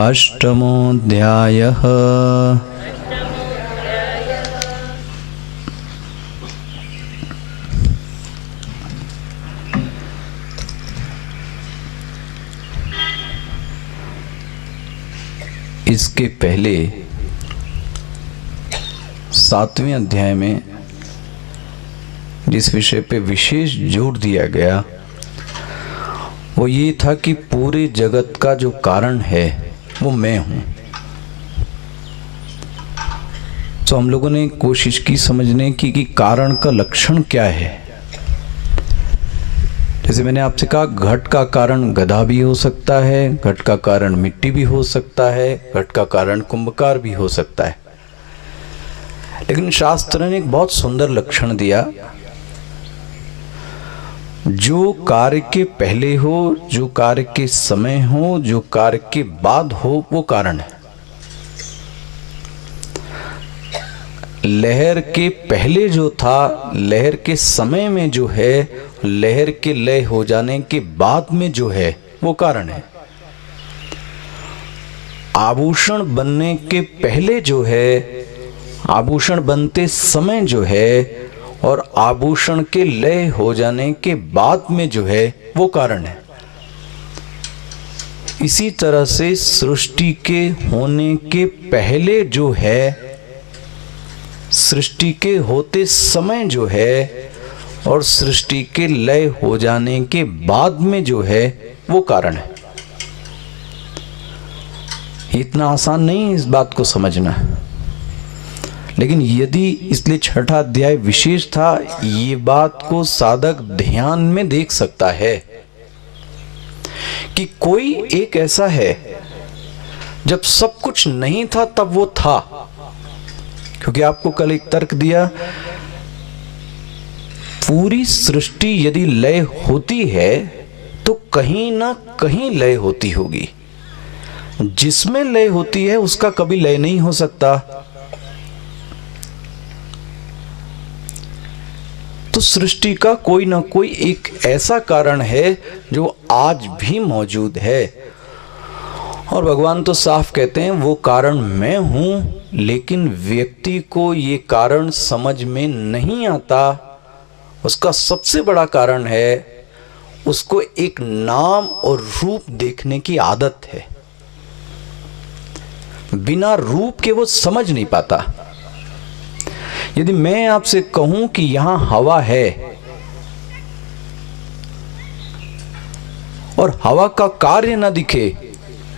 अष्टमोऽध्यायः। इसके पहले 7वें अध्याय में जिस विषय पे विशेष जोर दिया गया वो ये था कि पूरे जगत का जो कारण है वो मैं हूं। तो हम लोगों ने कोशिश की समझने की कि कारण का लक्षण क्या है। जैसे मैंने आपसे कहा, घट का कारण गधा भी हो सकता है, घट का कारण मिट्टी भी हो सकता है, घट का कारण कुंभकार भी हो सकता है। लेकिन शास्त्र ने एक बहुत सुंदर लक्षण दिया, जो कार्य के पहले हो, जो कार्य के समय हो, जो कार्य के बाद हो, वो कारण है। लहर के पहले जो था, लहर के समय में जो है, लहर के लय हो जाने के बाद में जो है, वो कारण है। आभूषण बनने के पहले जो है, आभूषण बनते समय जो है, और आभूषण के लय हो जाने के बाद में जो है, वो कारण है। इसी तरह से सृष्टि के होने के पहले जो है, सृष्टि के होते समय जो है, और सृष्टि के लय हो जाने के बाद में जो है, वो कारण है। इतना आसान नहीं इस बात को समझना, लेकिन यदि, इसलिए छठा अध्याय विशेष था। ये बात को साधक ध्यान में देख सकता है कि कोई एक ऐसा है, जब सब कुछ नहीं था तब वो था। क्योंकि आपको कल एक तर्क दिया, पूरी सृष्टि यदि लय होती है तो कहीं ना कहीं लय होती होगी। जिसमें लय होती है उसका कभी लय नहीं हो सकता। तो सृष्टि का कोई ना कोई एक ऐसा कारण है जो आज भी मौजूद है। और भगवान तो साफ कहते हैं, वो कारण मैं हूं, लेकिन व्यक्ति को ये कारण समझ में नहीं आता। उसका सबसे बड़ा कारण है, उसको एक नाम और रूप देखने की आदत है। बिना रूप के वो समझ नहीं पाता। यदि मैं आपसे कहूं कि यहां हवा है और हवा का कार्य ना दिखे,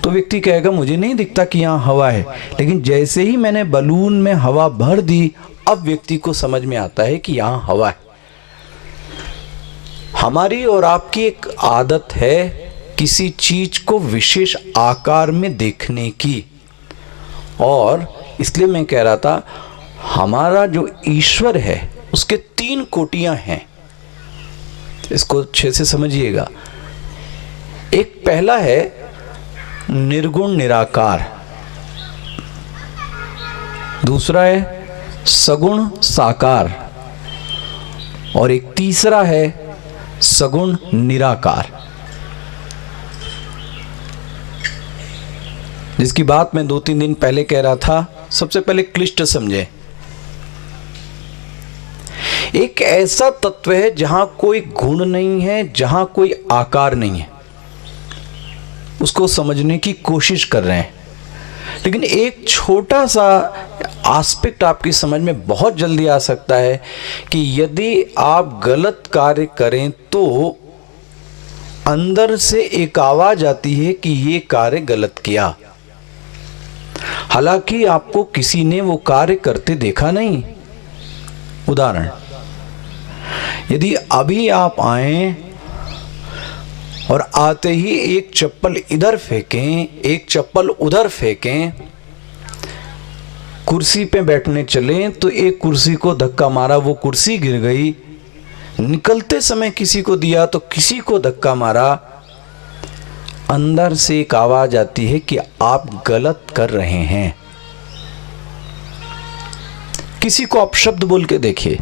तो व्यक्ति कहेगा मुझे नहीं दिखता कि यहां हवा है। लेकिन जैसे ही मैंने बलून में हवा भर दी, अब व्यक्ति को समझ में आता है कि यहां हवा है। हमारी और आपकी एक आदत है किसी चीज को विशेष आकार में देखने की। और इसलिए मैं कह रहा था, हमारा जो ईश्वर है उसके 3 कोटियां हैं। इसको अच्छे से समझिएगा। एक पहला है निर्गुण निराकार, दूसरा है सगुण साकार, और एक तीसरा है सगुण निराकार, जिसकी बात मैं 2-3 दिन पहले कह रहा था। सबसे पहले क्लिष्ट समझे। एक ऐसा तत्व है जहां कोई गुण नहीं है, जहां कोई आकार नहीं है। उसको समझने की कोशिश कर रहे हैं, लेकिन एक छोटा सा एस्पेक्ट आपकी समझ में बहुत जल्दी आ सकता है कि यदि आप गलत कार्य करें तो अंदर से एक आवाज आती है कि ये कार्य गलत किया। हालांकि आपको किसी ने वो कार्य करते देखा नहीं। उदाहरण, यदि अभी आप आए और आते ही एक चप्पल इधर फेंकें, एक चप्पल उधर फेंकें, कुर्सी पे बैठने चलें तो एक कुर्सी को धक्का मारा, वो कुर्सी गिर गई। निकलते समय किसी को दिया तो किसी को धक्का मारा। अंदर से एक आवाज आती है कि आप गलत कर रहे हैं। किसी को आप शब्द बोल के देखिए,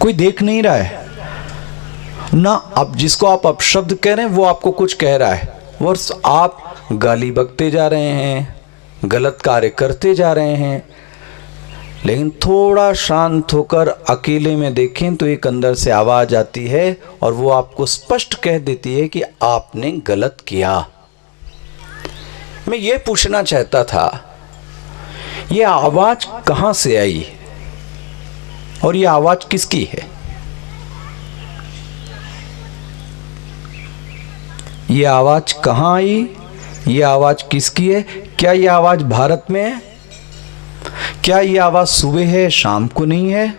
कोई देख नहीं रहा है ना। अब जिसको आप अपशब्द कह रहे हैं वो आपको कुछ कह रहा है, वर्ष आप गाली बकते जा रहे हैं, गलत कार्य करते जा रहे हैं, लेकिन थोड़ा शांत होकर अकेले में देखें तो एक अंदर से आवाज आती है और वो आपको स्पष्ट कह देती है कि आपने गलत किया। मैं ये पूछना चाहता था, ये आवाज कहां से आई और ये आवाज किसकी है? ये आवाज कहां आई, ये आवाज किसकी है? क्या ये आवाज भारत में है? क्या ये आवाज सुबह है, शाम को नहीं है?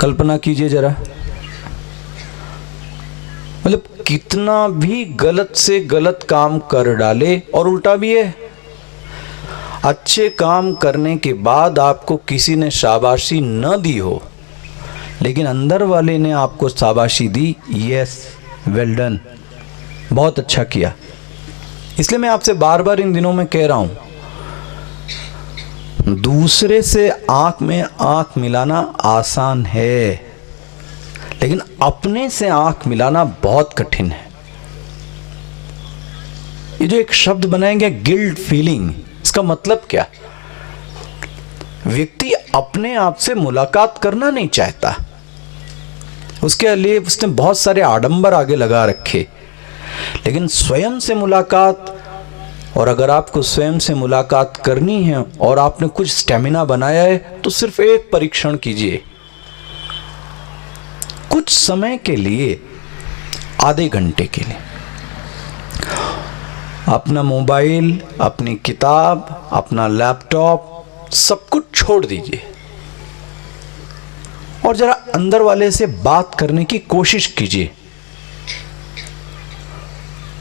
कल्पना कीजिए जरा, मतलब कितना भी गलत से गलत काम कर डाले, और उल्टा भी है, अच्छे काम करने के बाद आपको किसी ने शाबाशी न दी हो, लेकिन अंदर वाले ने आपको शाबाशी दी, यस वेल डन, बहुत अच्छा किया। इसलिए मैं आपसे बार बार इन दिनों में कह रहा हूं, दूसरे से आंख में आंख मिलाना आसान है, लेकिन अपने से आंख मिलाना बहुत कठिन है। ये जो एक शब्द बनाएंगे गिल्ट फीलिंग, इसका मतलब क्या? व्यक्ति अपने आप से मुलाकात करना नहीं चाहता, उसके लिए उसने बहुत सारे आडंबर आगे लगा रखे, लेकिन स्वयं से मुलाकात, और अगर आपको स्वयं से मुलाकात करनी है और आपने कुछ स्टेमिना बनाया है तो सिर्फ एक परीक्षण कीजिए, कुछ समय के लिए, आधे घंटे के लिए अपना मोबाइल, अपनी किताब, अपना लैपटॉप, सब कुछ छोड़ दीजिए और जरा अंदर वाले से बात करने की कोशिश कीजिए।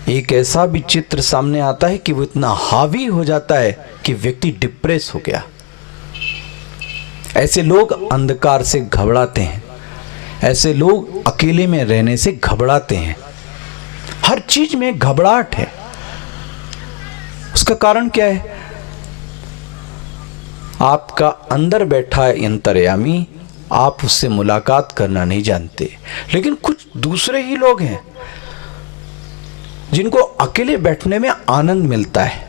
एक ऐसा भी चित्र सामने आता है कि वो इतना हावी हो जाता है कि व्यक्ति डिप्रेस हो गया। ऐसे लोग अंधकार से घबराते हैं, ऐसे लोग अकेले में रहने से घबराते हैं, हर चीज में घबराहट है। उसका कारण क्या है? आपका अंदर बैठा है अंतर्यामी, आप उससे मुलाकात करना नहीं जानते। लेकिन कुछ दूसरे ही लोग हैं जिनको अकेले बैठने में आनंद मिलता है,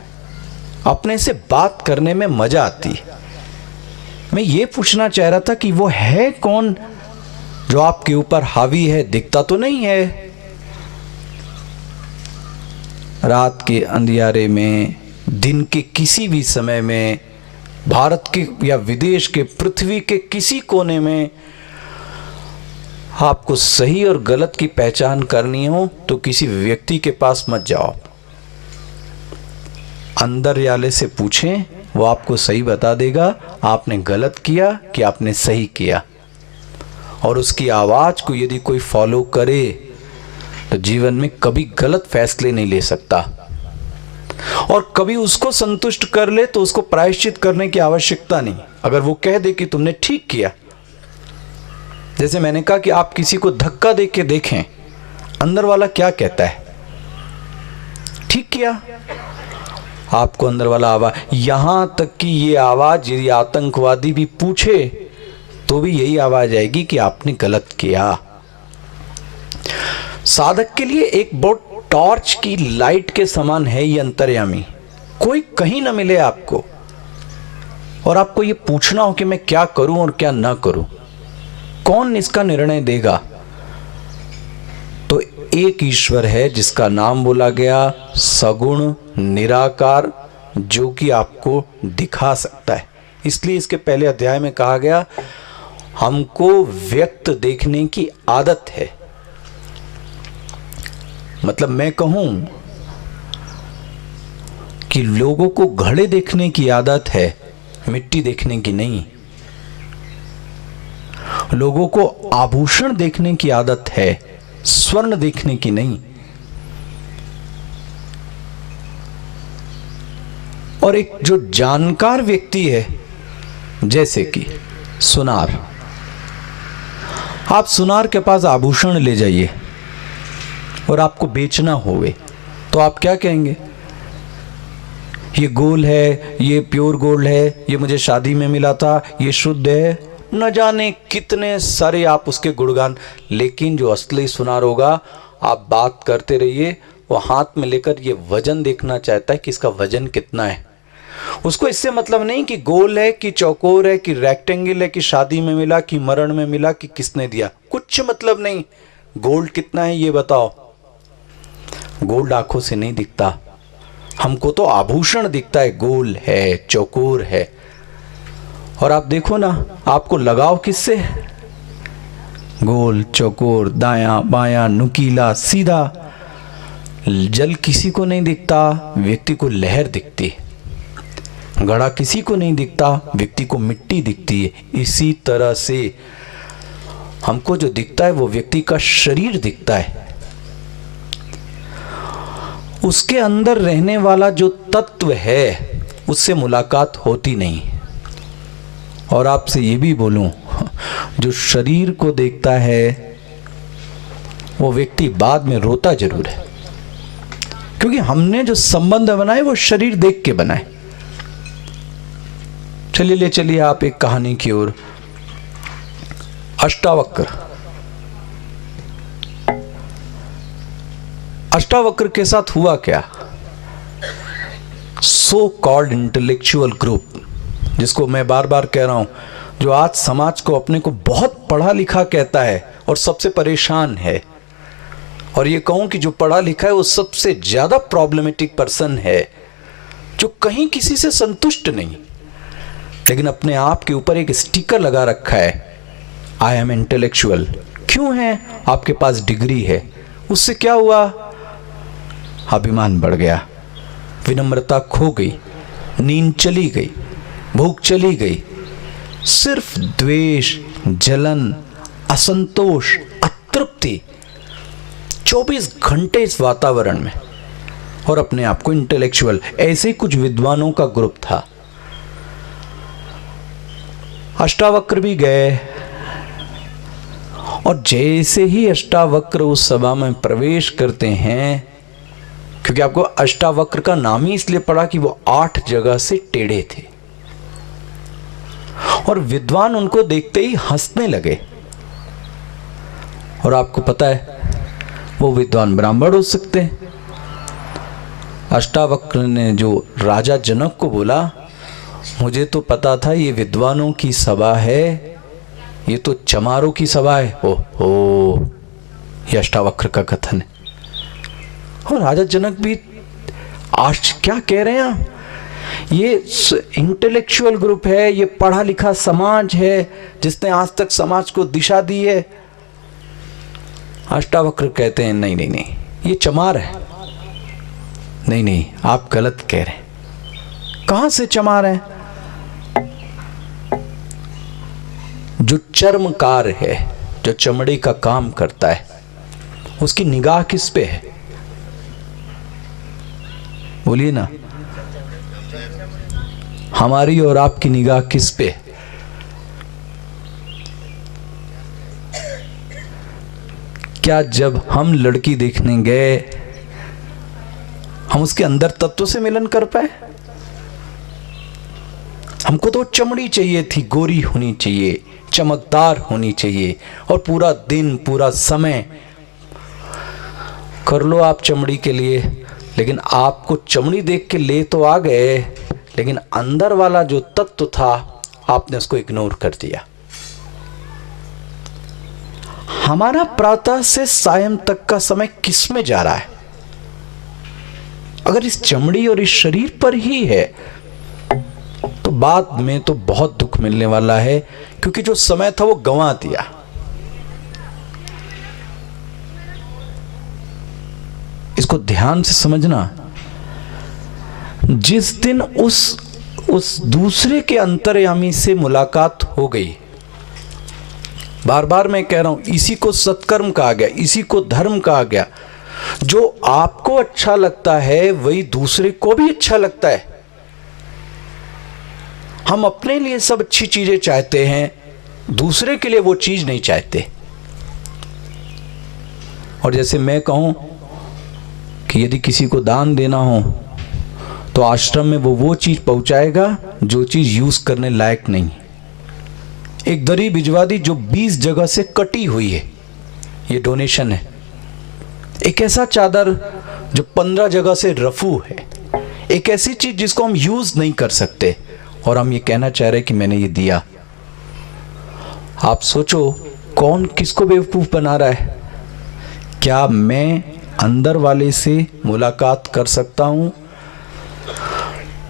अपने से बात करने में मजा आती है। मैं ये पूछना चाह रहा था कि वो है कौन जो आपके ऊपर हावी है? दिखता तो नहीं है। रात के अंधियारे में, दिन के किसी भी समय में, भारत के या विदेश के, पृथ्वी के किसी कोने में आपको सही और गलत की पहचान करनी हो तो किसी व्यक्ति के पास मत जाओ, अंदर वाले से पूछें, वो आपको सही बता देगा आपने गलत किया कि आपने सही किया। और उसकी आवाज को यदि कोई फॉलो करे तो जीवन में कभी गलत फैसले नहीं ले सकता, और कभी उसको संतुष्ट कर ले तो उसको प्रायश्चित करने की आवश्यकता नहीं। अगर वो कह दे कि तुमने ठीक किया, जैसे मैंने कहा कि आप किसी को धक्का दे के देखें अंदर वाला क्या कहता है, ठीक किया। आपको अंदर वाला आवाज, यहां तक कि ये आवाज यदि आतंकवादी भी पूछे तो भी यही आवाज आएगी कि आपने गलत किया। साधक के लिए एक बहुत टॉर्च की लाइट के समान है ये अंतर्यामी। कोई कहीं ना मिले आपको और आपको ये पूछना हो कि मैं क्या करूं और क्या ना करूं, कौन इसका निर्णय देगा? तो एक ईश्वर है जिसका नाम बोला गया सगुण निराकार, जो कि आपको दिखा सकता है। इसलिए इसके पहले अध्याय में कहा गया हमको व्यक्त देखने की आदत है। मतलब मैं कहूं कि लोगों को घड़े देखने की आदत है, मिट्टी देखने की नहीं। लोगों को आभूषण देखने की आदत है, स्वर्ण देखने की नहीं। और एक जो जानकार व्यक्ति है, जैसे कि सुनार, आप सुनार के पास आभूषण ले जाइए और आपको बेचना होवे तो आप क्या कहेंगे? ये गोल्ड है, ये प्योर गोल्ड है, ये मुझे शादी में मिला था, ये शुद्ध है। न जाने कितने सारे आप उसके गुणगान, लेकिन जो असली सुनार होगा, आप बात करते रहिए, वो हाथ में लेकर ये वजन देखना चाहता है कि इसका वजन कितना है। उसको इससे मतलब नहीं कि गोल है कि चौकोर है कि रेक्टेंगल है कि शादी में मिला कि मरण में मिला कि किसने दिया, कुछ मतलब नहीं। गोल्ड कितना है ये बताओ। गोल्ड आंखों से नहीं दिखता, हमको तो आभूषण दिखता है, गोल है, चौकोर है। और आप देखो ना, आपको लगाव किससे? गोल, चौकोर, दायां बायां, नुकीला, सीधा। जल किसी को नहीं दिखता, व्यक्ति को लहर दिखती है। घड़ा किसी को नहीं दिखता, व्यक्ति को मिट्टी दिखती है। इसी तरह से हमको जो दिखता है वो व्यक्ति का शरीर दिखता है। उसके अंदर रहने वाला जो तत्व है उससे मुलाकात होती नहीं। और आपसे ये भी बोलूं, जो शरीर को देखता है वो व्यक्ति बाद में रोता जरूर है, क्योंकि हमने जो संबंध बनाए वो शरीर देख के बनाए। चलिए ले चलिए आप एक कहानी की ओर। अष्टावक्र, अष्टावक्र के साथ हुआ क्या? सो कॉल्ड इंटेलेक्चुअल ग्रुप, जिसको मैं बार बार कह रहा हूं, जो आज समाज को अपने को बहुत पढ़ा लिखा कहता है और सबसे परेशान है। और ये कहूं कि जो पढ़ा लिखा है वो सबसे ज्यादा प्रॉब्लमेटिक पर्सन है, जो कहीं किसी से संतुष्ट नहीं, लेकिन अपने आप के ऊपर एक स्टिकर लगा रखा है, आई एम इंटेलेक्चुअल। क्यों है? आपके पास डिग्री है। उससे क्या हुआ? अभिमान बढ़ गया, विनम्रता खो गई, नींद चली गई, भूख चली गई, सिर्फ द्वेष, जलन, असंतोष, अतृप्ति 24 घंटे इस वातावरण में, और अपने आप को इंटेलेक्चुअल। ऐसे कुछ विद्वानों का ग्रुप था। अष्टावक्र भी गए, और जैसे ही अष्टावक्र उस सभा में प्रवेश करते हैं, क्योंकि आपको अष्टावक्र का नाम ही इसलिए पड़ा कि वो 8 जगह से टेढ़े थे, और विद्वान उनको देखते ही हंसने लगे। और आपको पता है वो विद्वान ब्राह्मण हो सकते हैं। अष्टावक्र ने जो राजा जनक को बोला, मुझे तो पता था ये विद्वानों की सभा है, ये तो चमारों की सभा है। ओहो, ये अष्टावक्र का कथन है। और राजा जनक भी आज क्या कह रहे हैं, ये इंटेलेक्चुअल ग्रुप है, ये पढ़ा लिखा समाज है जिसने आज तक समाज को दिशा दी है। अष्टावक्र कहते हैं नहीं नहीं नहीं, ये चमार है। नहीं नहीं, आप गलत कह रहे हैं। कहां से चमार है? जो चर्मकार है, जो चमड़े का काम करता है, उसकी निगाह किस पे है? बोलिए ना, हमारी और आपकी निगाह किस पे है? क्या जब हम लड़की देखने गए, हम उसके अंदर तत्व से मिलन कर पाए? हमको तो चमड़ी चाहिए थी, गोरी होनी चाहिए, चमकदार होनी चाहिए, और पूरा दिन पूरा समय कर लो आप चमड़ी के लिए। लेकिन आपको चमड़ी देख के ले तो आ गए, लेकिन अंदर वाला जो तत्व था आपने उसको इग्नोर कर दिया। हमारा प्रातः से सायं तक का समय किस में जा रहा है? अगर इस चमड़ी और इस शरीर पर ही है तो बाद में तो बहुत दुख मिलने वाला है, क्योंकि जो समय था वो गंवा दिया। इसको ध्यान से समझना। जिस दिन उस दूसरे के अंतर्यामी से मुलाकात हो गई, बार बार मैं कह रहा हूं, इसी को सत्कर्म कहा गया, इसी को धर्म कहा गया। जो आपको अच्छा लगता है वही दूसरे को भी अच्छा लगता है। हम अपने लिए सब अच्छी चीजें चाहते हैं, दूसरे के लिए वो चीज नहीं चाहते। और जैसे मैं कहूं कि यदि किसी को दान देना हो तो आश्रम में वो चीज पहुंचाएगा जो चीज यूज करने लायक नहीं। एक दरी भिजवा दी जो 20 जगह से कटी हुई है, ये डोनेशन है। एक ऐसा चादर जो 15 जगह से रफू है, एक ऐसी चीज जिसको हम यूज नहीं कर सकते, और हम ये कहना चाह रहे कि मैंने ये दिया। आप सोचो कौन किसको बेवकूफ बना रहा है? क्या मैं अंदर वाले से मुलाकात कर सकता हूं?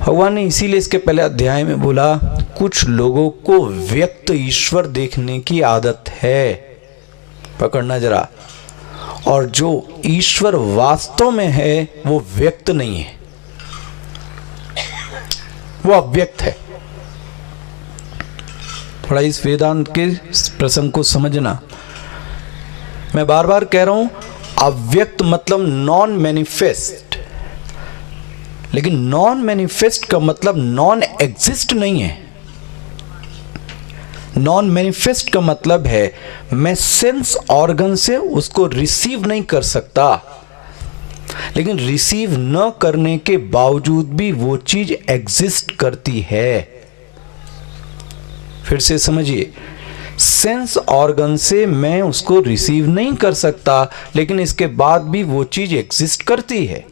भगवान ने इसीलिए इसके पहले अध्याय में बोला, कुछ लोगों को व्यक्त ईश्वर देखने की आदत है, पकड़ना जरा, और जो ईश्वर वास्तव में है वो व्यक्त नहीं है, वो अव्यक्त है। थोड़ा इस वेदांत के प्रसंग को समझना। मैं बार बार कह रहा हूं, अव्यक्त मतलब नॉन मैनिफेस्ट, लेकिन नॉन मैनिफेस्ट का मतलब नॉन एग्जिस्ट नहीं है। नॉन मैनिफेस्ट का मतलब है मैं सेंस ऑर्गन से उसको रिसीव नहीं कर सकता, लेकिन रिसीव न करने के बावजूद भी वो चीज एग्जिस्ट करती है। फिर से समझिए, सेंस ऑर्गन से मैं उसको रिसीव नहीं कर सकता, लेकिन इसके बाद भी वो चीज एग्जिस्ट करती है।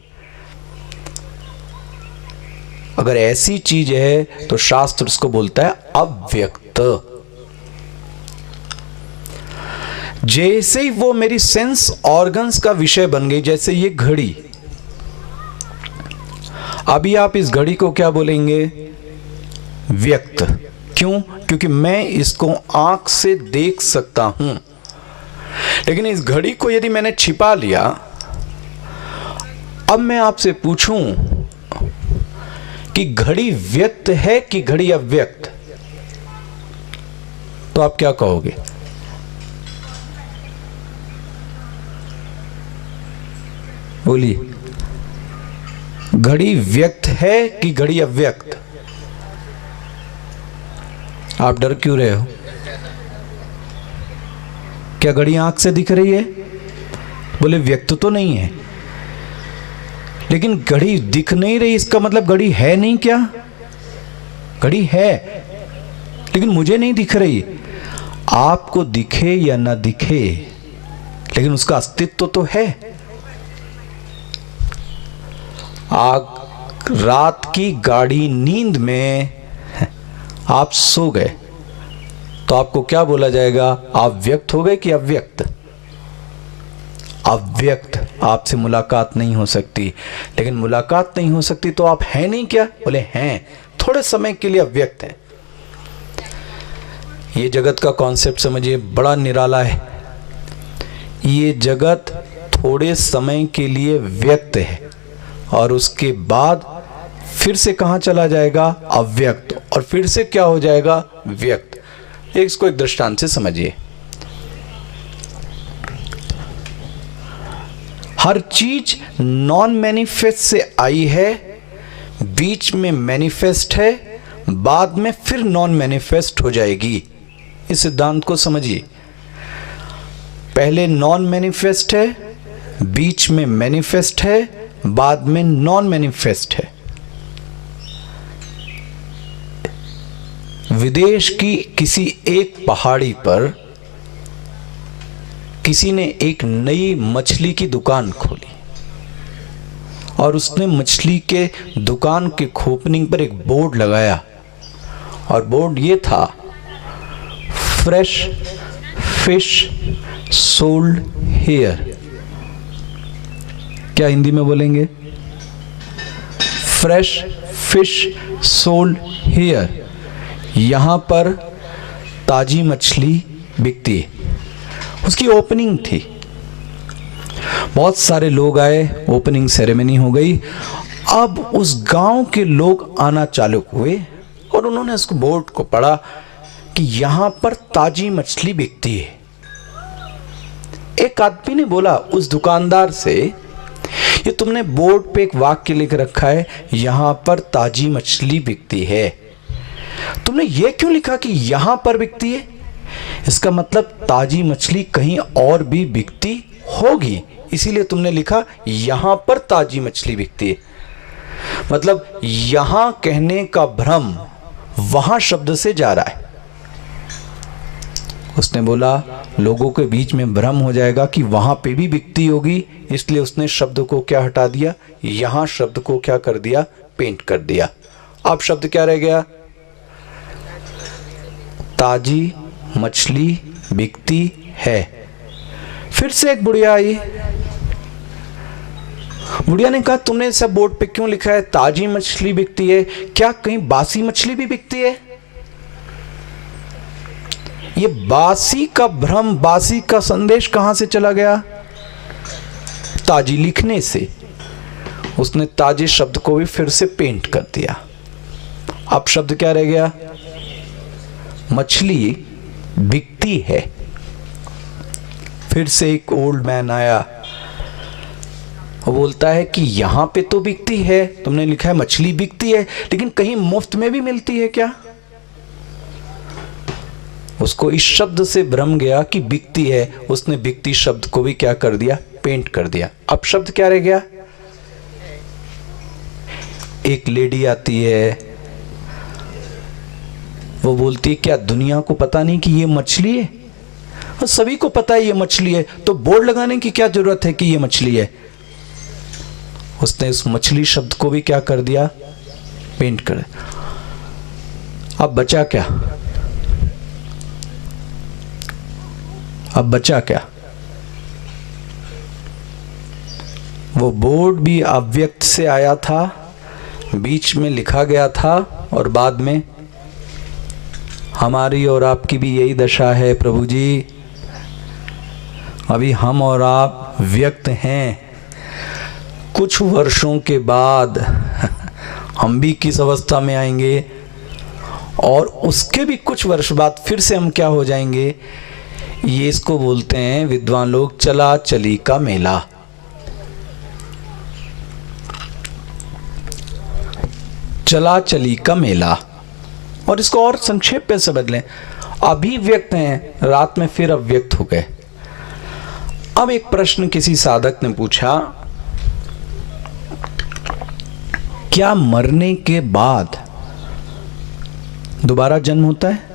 अगर ऐसी चीज है तो शास्त्र उसको बोलता है अव्यक्त। जैसे ही वो मेरी सेंस ऑर्गन्स का विषय बन गई, जैसे ये घड़ी, अभी आप इस घड़ी को क्या बोलेंगे? व्यक्त। क्यों? क्योंकि मैं इसको आंख से देख सकता हूं। लेकिन इस घड़ी को यदि मैंने छिपा लिया, अब मैं आपसे पूछूं कि घड़ी व्यक्त है कि घड़ी अव्यक्त, तो आप क्या कहोगे? बोलिए, घड़ी व्यक्त है कि घड़ी अव्यक्त? आप डर क्यों रहे हो? क्या घड़ी आंख से दिख रही है? बोले व्यक्त तो नहीं है, लेकिन घड़ी दिख नहीं रही, इसका मतलब घड़ी है नहीं क्या? घड़ी है, लेकिन मुझे नहीं दिख रही। आपको दिखे या ना दिखे, लेकिन उसका अस्तित्व तो है। रात की गाढ़ी नींद में आप सो गए, तो आपको क्या बोला जाएगा? आप व्यक्त हो गए कि अव्यक्त? अव्यक्त। आपसे मुलाकात नहीं हो सकती, लेकिन मुलाकात नहीं हो सकती तो आप हैं नहीं क्या? बोले हैं, थोड़े समय के लिए अव्यक्त हैं। ये जगत का कॉन्सेप्ट समझिए, बड़ा निराला है। ये जगत थोड़े समय के लिए व्यक्त है, और उसके बाद फिर से कहां चला जाएगा? अव्यक्त, और फिर से क्या हो जाएगा? व्यक्त। इसको एक दृष्टांत से समझिए। हर चीज नॉन मैनिफेस्ट से आई है, बीच में मैनिफेस्ट है, बाद में फिर नॉन मैनिफेस्ट हो जाएगी। इस सिद्धांत को समझिए। पहले नॉन मैनिफेस्ट है, बीच में मैनिफेस्ट है, बाद में नॉन मैनिफेस्ट है। विदेश की किसी एक पहाड़ी पर किसी ने एक नई मछली की दुकान खोली, और उसने मछली के दुकान के ओपनिंग पर एक बोर्ड लगाया, और बोर्ड ये था, फ्रेश फिश सोल्ड हियर। क्या हिंदी में बोलेंगे? Fresh fish sold here. यहां पर ताजी मछली बिकती है। उसकी ओपनिंग थी, बहुत सारे लोग आए, ओपनिंग सेरेमनी हो गई। अब उस गांव के लोग आना चालू हुए, और उन्होंने उसको बोर्ड को पढ़ा कि यहां पर ताजी मछली बिकती है। एक आदमी ने बोला उस दुकानदार से, ये तुमने बोर्ड पे एक वाक्य लिख रखा है, यहां पर ताजी मछली बिकती है, तुमने ये क्यों लिखा कि यहां पर बिकती है? इसका मतलब ताजी मछली कहीं और भी बिकती होगी, इसीलिए तुमने लिखा यहां पर ताजी मछली बिकती है। मतलब यहां कहने का भ्रम वहां शब्द से जा रहा है। उसने बोला लोगों के बीच में भ्रम हो जाएगा कि वहां पे भी विक्ति होगी, इसलिए उसने शब्द को क्या हटा दिया, यहां शब्द को क्या कर दिया, पेंट कर दिया। अब शब्द क्या रह गया, ताजी मछली बिकती है। फिर से एक बुढ़िया आई। बुढ़िया ने कहा तुमने सब बोर्ड पे क्यों लिखा है ताजी मछली बिकती है, क्या कहीं बासी मछली भी बिकती है? ये बासी का भ्रम, बासी का संदेश कहां से चला गया? ताजी लिखने से। उसने ताजे शब्द को भी फिर से पेंट कर दिया। अब शब्द क्या रह गया, मछली बिकती है। फिर से एक ओल्ड मैन आया, वो बोलता है कि यहां पे तो बिकती है, तुमने लिखा है मछली बिकती है, लेकिन कहीं मुफ्त में भी मिलती है क्या? उसको इस शब्द से भ्रम गया कि बिकती है, उसने बिकती शब्द को भी क्या कर दिया, पेंट कर दिया। अब शब्द क्या रह गया, एक लेडी आती है, वो बोलती है क्या दुनिया को पता नहीं कि ये मछली है? और सभी को पता है ये मछली है, तो बोर्ड लगाने की क्या जरूरत है कि ये मछली है? उसने उस मछली शब्द को भी क्या कर दिया, पेंट कर। अब बचा क्या, अब बचा क्या? वो बोर्ड भी अव्यक्त से आया था, बीच में लिखा गया था, और बाद में हमारी और आपकी भी यही दशा है प्रभु जी। अभी हम और आप व्यक्त हैं, कुछ वर्षों के बाद हम भी किस अवस्था में आएंगे, और उसके भी कुछ वर्ष बाद फिर से हम क्या हो जाएंगे। ये इसको बोलते हैं विद्वान लोग चला चली का मेला। चला चली का मेला। और इसको और संक्षेप में समझ लें, अभी व्यक्त हैं, रात में फिर अव्यक्त हो गए। अब एक प्रश्न किसी साधक ने पूछा, क्या मरने के बाद दोबारा जन्म होता है?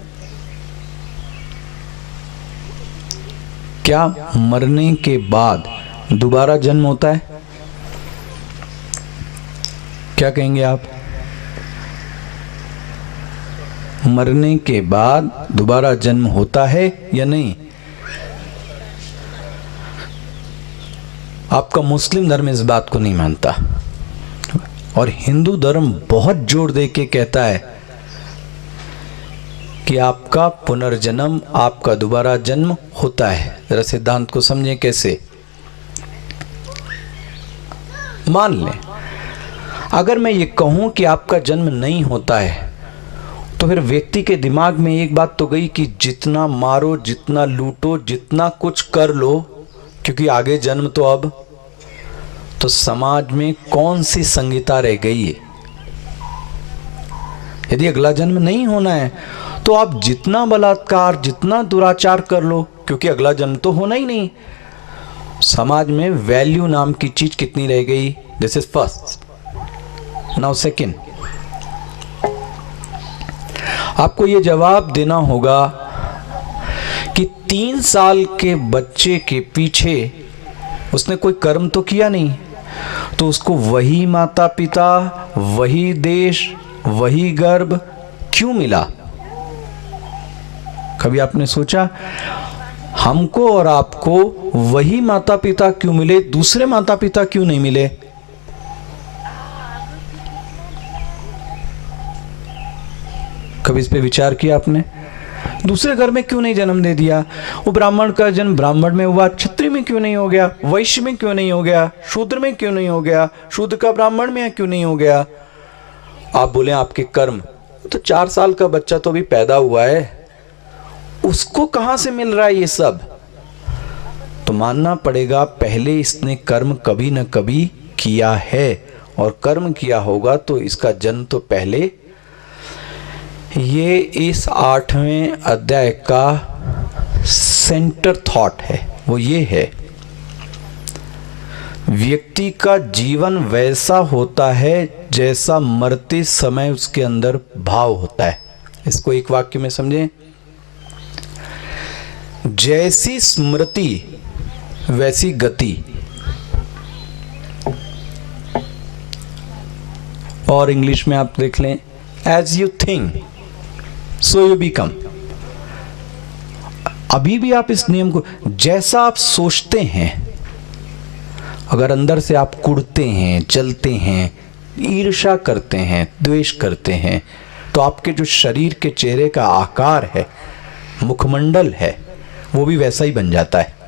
क्या मरने के बाद दोबारा जन्म होता है? क्या कहेंगे आप? मरने के बाद दोबारा जन्म होता है या नहीं? आपका मुस्लिम धर्म इस बात को नहीं मानता, और हिंदू धर्म बहुत जोर दे के कहता है कि आपका पुनर्जन्म, आपका दोबारा जन्म होता है। जरा सिद्धांत को समझें कैसे। मान लें अगर मैं ये कहूं कि आपका जन्म नहीं होता है, तो फिर व्यक्ति के दिमाग में एक बात तो गई कि जितना मारो, जितना लूटो, जितना कुछ कर लो, क्योंकि आगे जन्म तो अब, तो समाज में कौन सी संहिता रह गई है? यदि अगला जन्म नहीं होना है तो आप जितना बलात्कार, जितना दुराचार कर लो, क्योंकि अगला जन्म तो होना ही नहीं। समाज में वैल्यू नाम की चीज कितनी रह गई? This is first. Now second, आपको यह जवाब देना होगा कि 3 साल के बच्चे के पीछे उसने कोई कर्म तो किया नहीं, तो उसको वही माता पिता, वही देश, वही गर्भ क्यों मिला? कभी आपने सोचा हमको और आपको वही माता पिता क्यों मिले, दूसरे माता पिता क्यों नहीं मिले? कभी इस पे विचार किया आपने? दूसरे घर में क्यों नहीं जन्म दे दिया? वो ब्राह्मण का जन्म ब्राह्मण में हुआ, क्षत्रिय में क्यों नहीं हो गया? वैश्य में क्यों नहीं हो गया? शूद्र में क्यों नहीं हो गया? शूद्र का ब्राह्मण में क्यों नहीं हो गया? आप बोले आपके कर्म, तो 4 साल का बच्चा तो अभी पैदा हुआ है, उसको कहां से मिल रहा है ये सब? तो मानना पड़ेगा पहले इसने कर्म कभी न कभी किया है, और कर्म किया होगा तो इसका जन्म तो पहले। ये इस 8वें अध्याय का सेंटर थॉट है, वो ये है, व्यक्ति का जीवन वैसा होता है जैसा मरते समय उसके अंदर भाव होता है। इसको एक वाक्य में समझें। जैसी स्मृति वैसी गति, और इंग्लिश में आप देख लें, as you think so you become. अभी भी आप इस नियम को, जैसा आप सोचते हैं, अगर अंदर से आप कुढ़ते हैं, जलते हैं, ईर्ष्या करते हैं, द्वेष करते हैं, तो आपके जो शरीर के चेहरे का आकार है, मुखमंडल है, वो भी वैसा ही बन जाता है।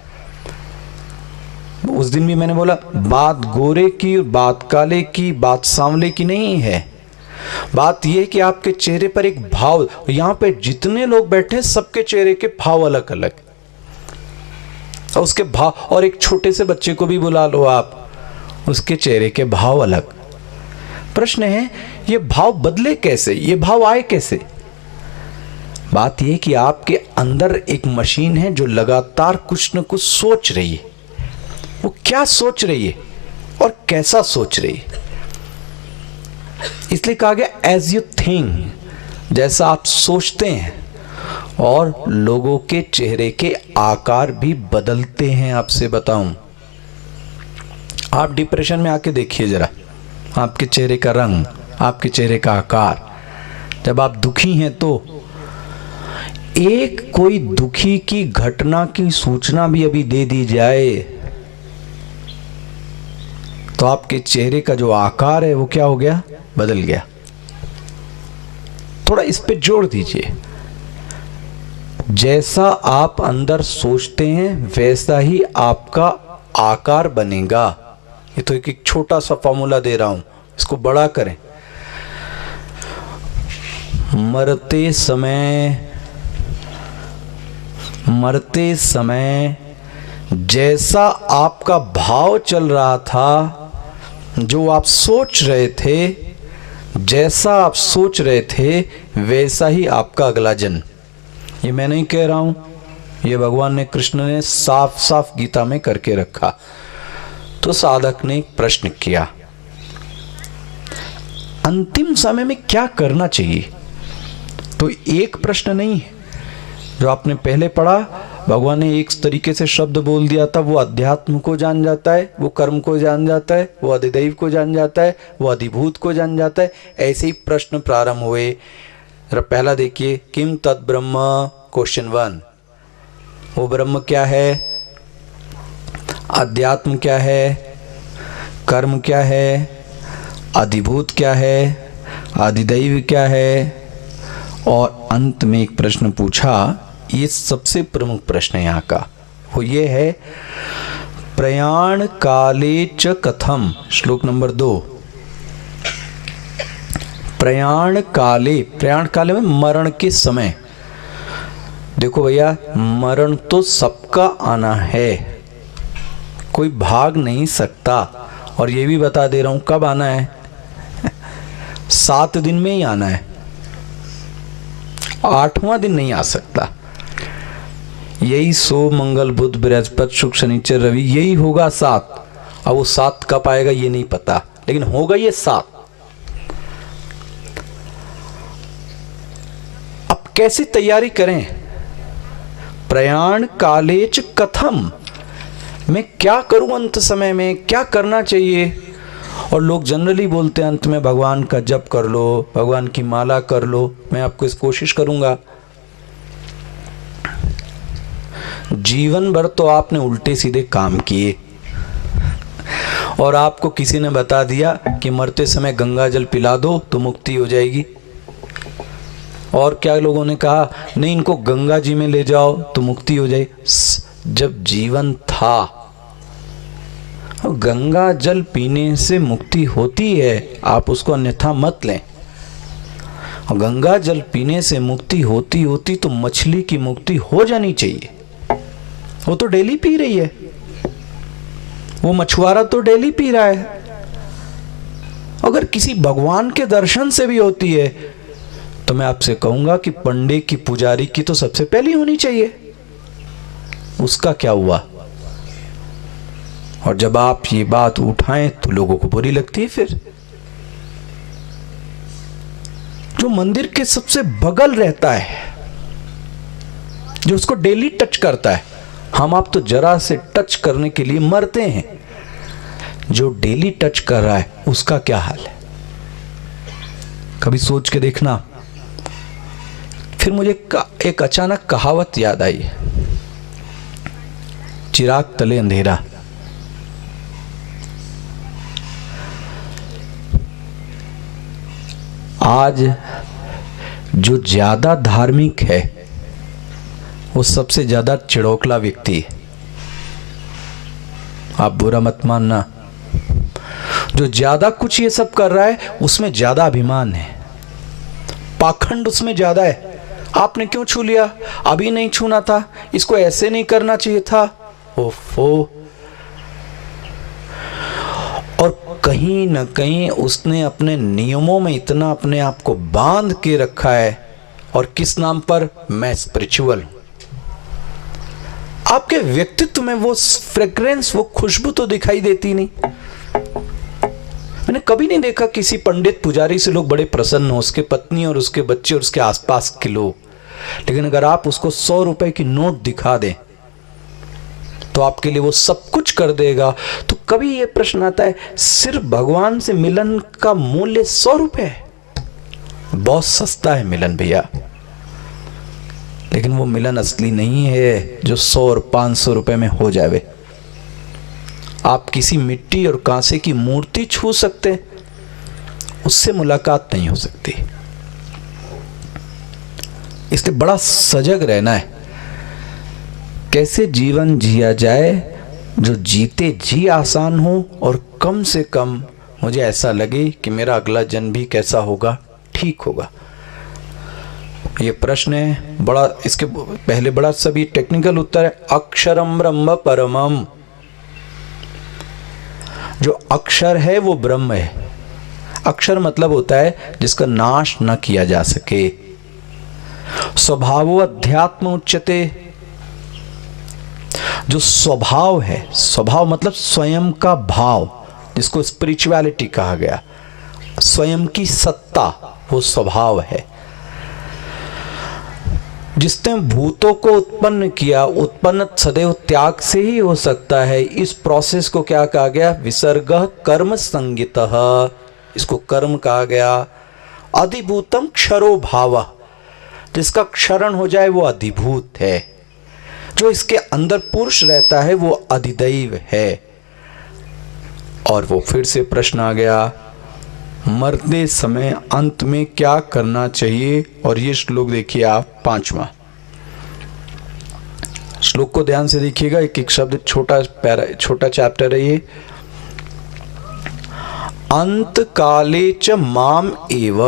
उस दिन भी मैंने बोला, बात गोरे की, बात काले की, बात सांवले की नहीं है। बात यह कि आपके चेहरे पर एक भाव, यहां पे जितने लोग बैठे हैं सबके चेहरे के भाव अलग अलग, और उसके भाव, और एक छोटे से बच्चे को भी बुला लो आप, उसके चेहरे के भाव अलग। प्रश्न है, ये भाव बदले कैसे, ये भाव आए कैसे? बात यह कि आपके अंदर एक मशीन है जो लगातार कुछ न कुछ सोच रही है। वो क्या सोच रही है और कैसा सोच रही है, इसलिए कहा गया एज यू थिंक, जैसा आप सोचते हैं। और लोगों के चेहरे के आकार भी बदलते हैं। आपसे बताऊं, आप डिप्रेशन में आके देखिए जरा, आपके चेहरे का रंग, आपके चेहरे का आकार। जब आप दुखी हैं तो एक कोई दुखी की घटना की सूचना भी अभी दे दी जाए तो आपके चेहरे का जो आकार है वो क्या हो गया, बदल गया। थोड़ा इस पे जोड़ दीजिए, जैसा आप अंदर सोचते हैं वैसा ही आपका आकार बनेगा। ये तो एक छोटा सा फॉर्मूला दे रहा हूं, इसको बड़ा करें। मरते समय जैसा आपका भाव चल रहा था, जो आप सोच रहे थे, जैसा आप सोच रहे थे वैसा ही आपका अगला जन्म। ये मैं नहीं कह रहा हूं, ये भगवान ने, कृष्ण ने साफ साफ गीता में करके रखा। तो साधक ने एक प्रश्न किया, अंतिम समय में क्या करना चाहिए? तो एक प्रश्न नहीं है जो आपने पहले पढ़ा, भगवान ने एक तरीके से शब्द बोल दिया था। वो अध्यात्म को जान जाता है, वो कर्म को जान जाता है, वो अधिदैव को जान जाता है, वो अधिभूत को जान जाता है। ऐसे ही प्रश्न प्रारंभ हुए। पहला देखिए, किम तद ब्रह्म, क्वेश्चन 1, वो ब्रह्म क्या है, अध्यात्म क्या है, कर्म क्या है, अधिभूत क्या है, अधिदैव क्या है। और अंत में एक प्रश्न पूछा, ये सबसे प्रमुख प्रश्न है यहाँ का, वो ये है, प्रयाण काले च कथम। श्लोक नंबर 2, प्रयाण काले में मरण के समय। देखो भैया, मरण तो सबका आना है, कोई भाग नहीं सकता। और ये भी बता दे रहा हूं कब आना है, 7 दिन में ही आना है, 8वां दिन नहीं आ सकता। यही सोम मंगल बुध बृहस्पति शुक्र शनिचर रवि, यही होगा 7। अब वो 7 कब आएगा ये नहीं पता, लेकिन होगा ये 7। अब कैसी तैयारी करें? प्रयाण कालेच कथम, मैं क्या करूं अंत समय में, क्या करना चाहिए? और लोग जनरली बोलते हैं अंत में भगवान का जप कर लो, भगवान की माला कर लो। मैं आपको इस कोशिश करूंगा। जीवन भर तो आपने उल्टे सीधे काम किए, और आपको किसी ने बता दिया कि मरते समय गंगा जल पिला दो तो मुक्ति हो जाएगी। और क्या लोगों ने कहा, नहीं इनको गंगा जी में ले जाओ तो मुक्ति हो जाएगी। जब जीवन था, गंगा जल पीने से मुक्ति होती है, आप उसको अन्यथा मत लें। गंगा जल पीने से मुक्ति होती तो मछली की मुक्ति हो जानी चाहिए। वो तो डेली पी रही है, वो मछुआरा तो डेली पी रहा है। अगर किसी भगवान के दर्शन से भी होती है तो मैं आपसे कहूंगा कि पंडित की, पुजारी की तो सबसे पहली होनी चाहिए। उसका क्या हुआ? और जब आप ये बात उठाएं तो लोगों को बुरी लगती है। फिर जो मंदिर के सबसे बगल रहता है, जो उसको डेली टच करता है। हम आप तो जरा से टच करने के लिए मरते हैं, जो डेली टच कर रहा है उसका क्या हाल है? कभी सोच के देखना। फिर मुझे एक अचानक कहावत याद आई, चिराग तले अंधेरा। आज जो ज्यादा धार्मिक है वो सबसे ज्यादा चिड़ोकला व्यक्ति है। आप बुरा मत मानना, जो ज्यादा कुछ ये सब कर रहा है उसमें ज्यादा अभिमान है, पाखंड उसमें ज्यादा है। आपने क्यों छू लिया? अभी नहीं छूना था, इसको ऐसे नहीं करना चाहिए था। ओफो। और कहीं ना कहीं उसने अपने नियमों में इतना अपने आप को बांध के रखा है, और किस नाम पर? मैं स्पिरिचुअल। आपके व्यक्तित्व में वो फ्रेग्रेंस, वो खुशबू तो दिखाई देती नहीं। मैंने कभी नहीं देखा किसी पंडित पुजारी से लोग बड़े प्रसन्न हो, उसके पत्नी और उसके बच्चे और उसके आसपास के लोग। लेकिन अगर आप उसको 100 रुपए की नोट दिखा दें तो आपके लिए वो सब कुछ कर देगा। तो कभी ये प्रश्न आता है, सिर्फ भगवान से मिलन का मूल्य 100 रुपए है? बहुत सस्ता है मिलन भैया, लेकिन वो मिलन असली नहीं है जो 100 और 500 रुपए में हो जावे। आप किसी मिट्टी और कांसे की मूर्ति छू सकते हैं, उससे मुलाकात नहीं हो सकती। इसलिए बड़ा सजग रहना है। कैसे जीवन जिया जाए जो जीते जी आसान हो, और कम से कम मुझे ऐसा लगे कि मेरा अगला जन्म भी कैसा होगा, ठीक होगा। ये प्रश्न है बड़ा, इसके पहले बड़ा सभी टेक्निकल उत्तर है। अक्षरम ब्रह्म परमम। जो अक्षर है वो ब्रह्म है। अक्षर मतलब होता है जिसका नाश न किया जा सके। स्वभावो अध्यात्म उच्यते। जो स्वभाव है, स्वभाव मतलब स्वयं का भाव, जिसको स्पिरिचुअलिटी कहा गया, स्वयं की सत्ता, वो स्वभाव है। जिसने भूतों को उत्पन्न किया, उत्पन्न सदैव त्याग से ही हो सकता है। इस प्रोसेस को क्या कहा गया? विसर्गः कर्म संगितः। इसको कर्म कहा गया। अधिभूतम क्षरो भावः। जिसका क्षरण हो जाए वो अधिभूत है। जो इसके अंदर पुरुष रहता है वो अधिदैव है। और वो फिर से प्रश्न आ गया, मरते समय अंत में क्या करना चाहिए? और ये श्लोक देखिए आप, 5वां श्लोक को ध्यान से देखिएगा। एक एक शब्द, छोटा चैप्टर है ये। अंत काले च माम एव।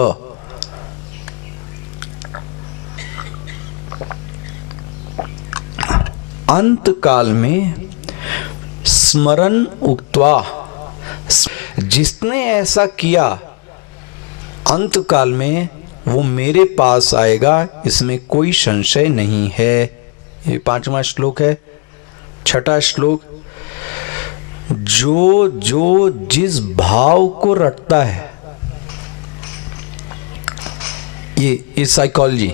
अंत काल में स्मरण उक्त्वा, जिसने ऐसा किया अंत काल में वो मेरे पास आएगा, इसमें कोई संशय नहीं है। ये 5वां श्लोक है। 6वां श्लोक, जो जिस भाव को रटता है, ये साइकोलॉजी।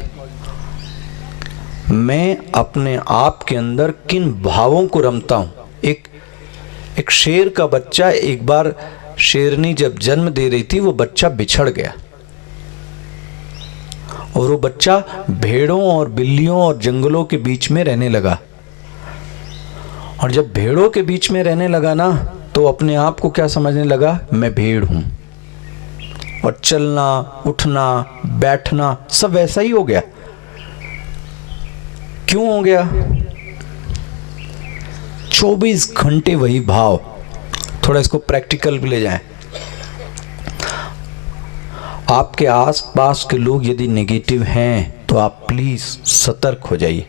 मैं अपने आप के अंदर किन भावों को रमता हूं। एक शेर का बच्चा, एक बार शेरनी जब जन्म दे रही थी, वो बच्चा बिछड़ गया और वो बच्चा भेड़ों और बिल्लियों और जंगलों के बीच में रहने लगा। और जब भेड़ों के बीच में रहने लगा ना, तो अपने आप को क्या समझने लगा? मैं भेड़ हूं। और चलना, उठना, बैठना सब वैसा ही हो गया। क्यों हो गया? 24 घंटे वही भाव। थोड़ा इसको प्रैक्टिकल भी ले जाएं। आपके आसपास के लोग यदि नेगेटिव हैं तो आप प्लीज सतर्क हो जाइए।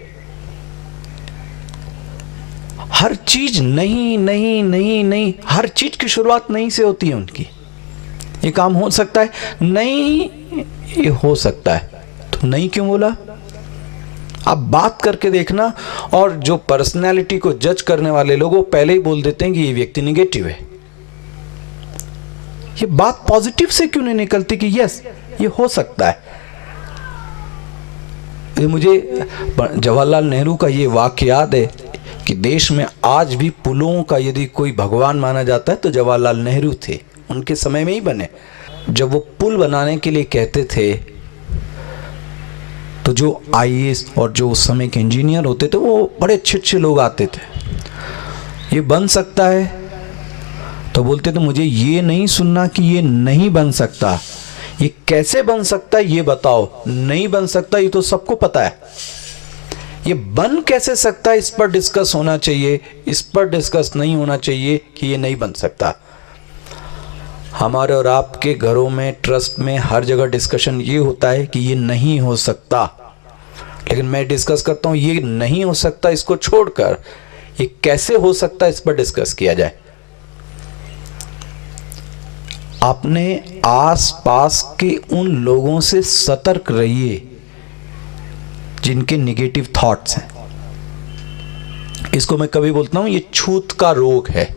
हर चीज नहीं नहीं नहीं नहीं, हर चीज की शुरुआत नहीं से होती है उनकी। ये काम हो सकता है, नहीं ये हो सकता है, तो नहीं क्यों बोला? आप बात करके देखना। और जो पर्सनैलिटी को जज करने वाले लोग, वो पहले ही बोल देते हैं कि ये व्यक्ति नेगेटिव है। ये बात पॉजिटिव से क्यों नहीं निकलती कि यस ये हो सकता है? लेकिन मुझे जवाहरलाल नेहरू का ये वाक्य याद है कि देश में आज भी पुलों का यदि कोई भगवान माना जाता है तो जवाहरलाल नेहरू थे। उनके समय में ही बने। जब वो पुल बनाने के लिए कहते थे तो जो आईएएस और जो उस समय के इंजीनियर होते थे वो बड़े अच्छे अच्छे लोग आते थे। ये बन सकता है तो बोलते थे मुझे ये नहीं सुनना कि ये नहीं बन सकता, ये कैसे बन सकता है ये बताओ। नहीं बन सकता ये तो सबको पता है, ये बन कैसे सकता है इस पर डिस्कस होना चाहिए, इस पर डिस्कस नहीं होना चाहिए कि ये नहीं बन सकता। हमारे और आपके घरों में, ट्रस्ट में, हर जगह डिस्कशन ये होता है कि ये नहीं हो सकता, लेकिन मैं डिस्कस करता हूं ये नहीं हो सकता इसको छोड़कर ये कैसे हो सकता है इस पर डिस्कस किया जाए। अपने आसपास के उन लोगों से सतर्क रहिए जिनके नेगेटिव थॉट्स हैं। इसको मैं कभी बोलता हूं ये छूत का रोग है।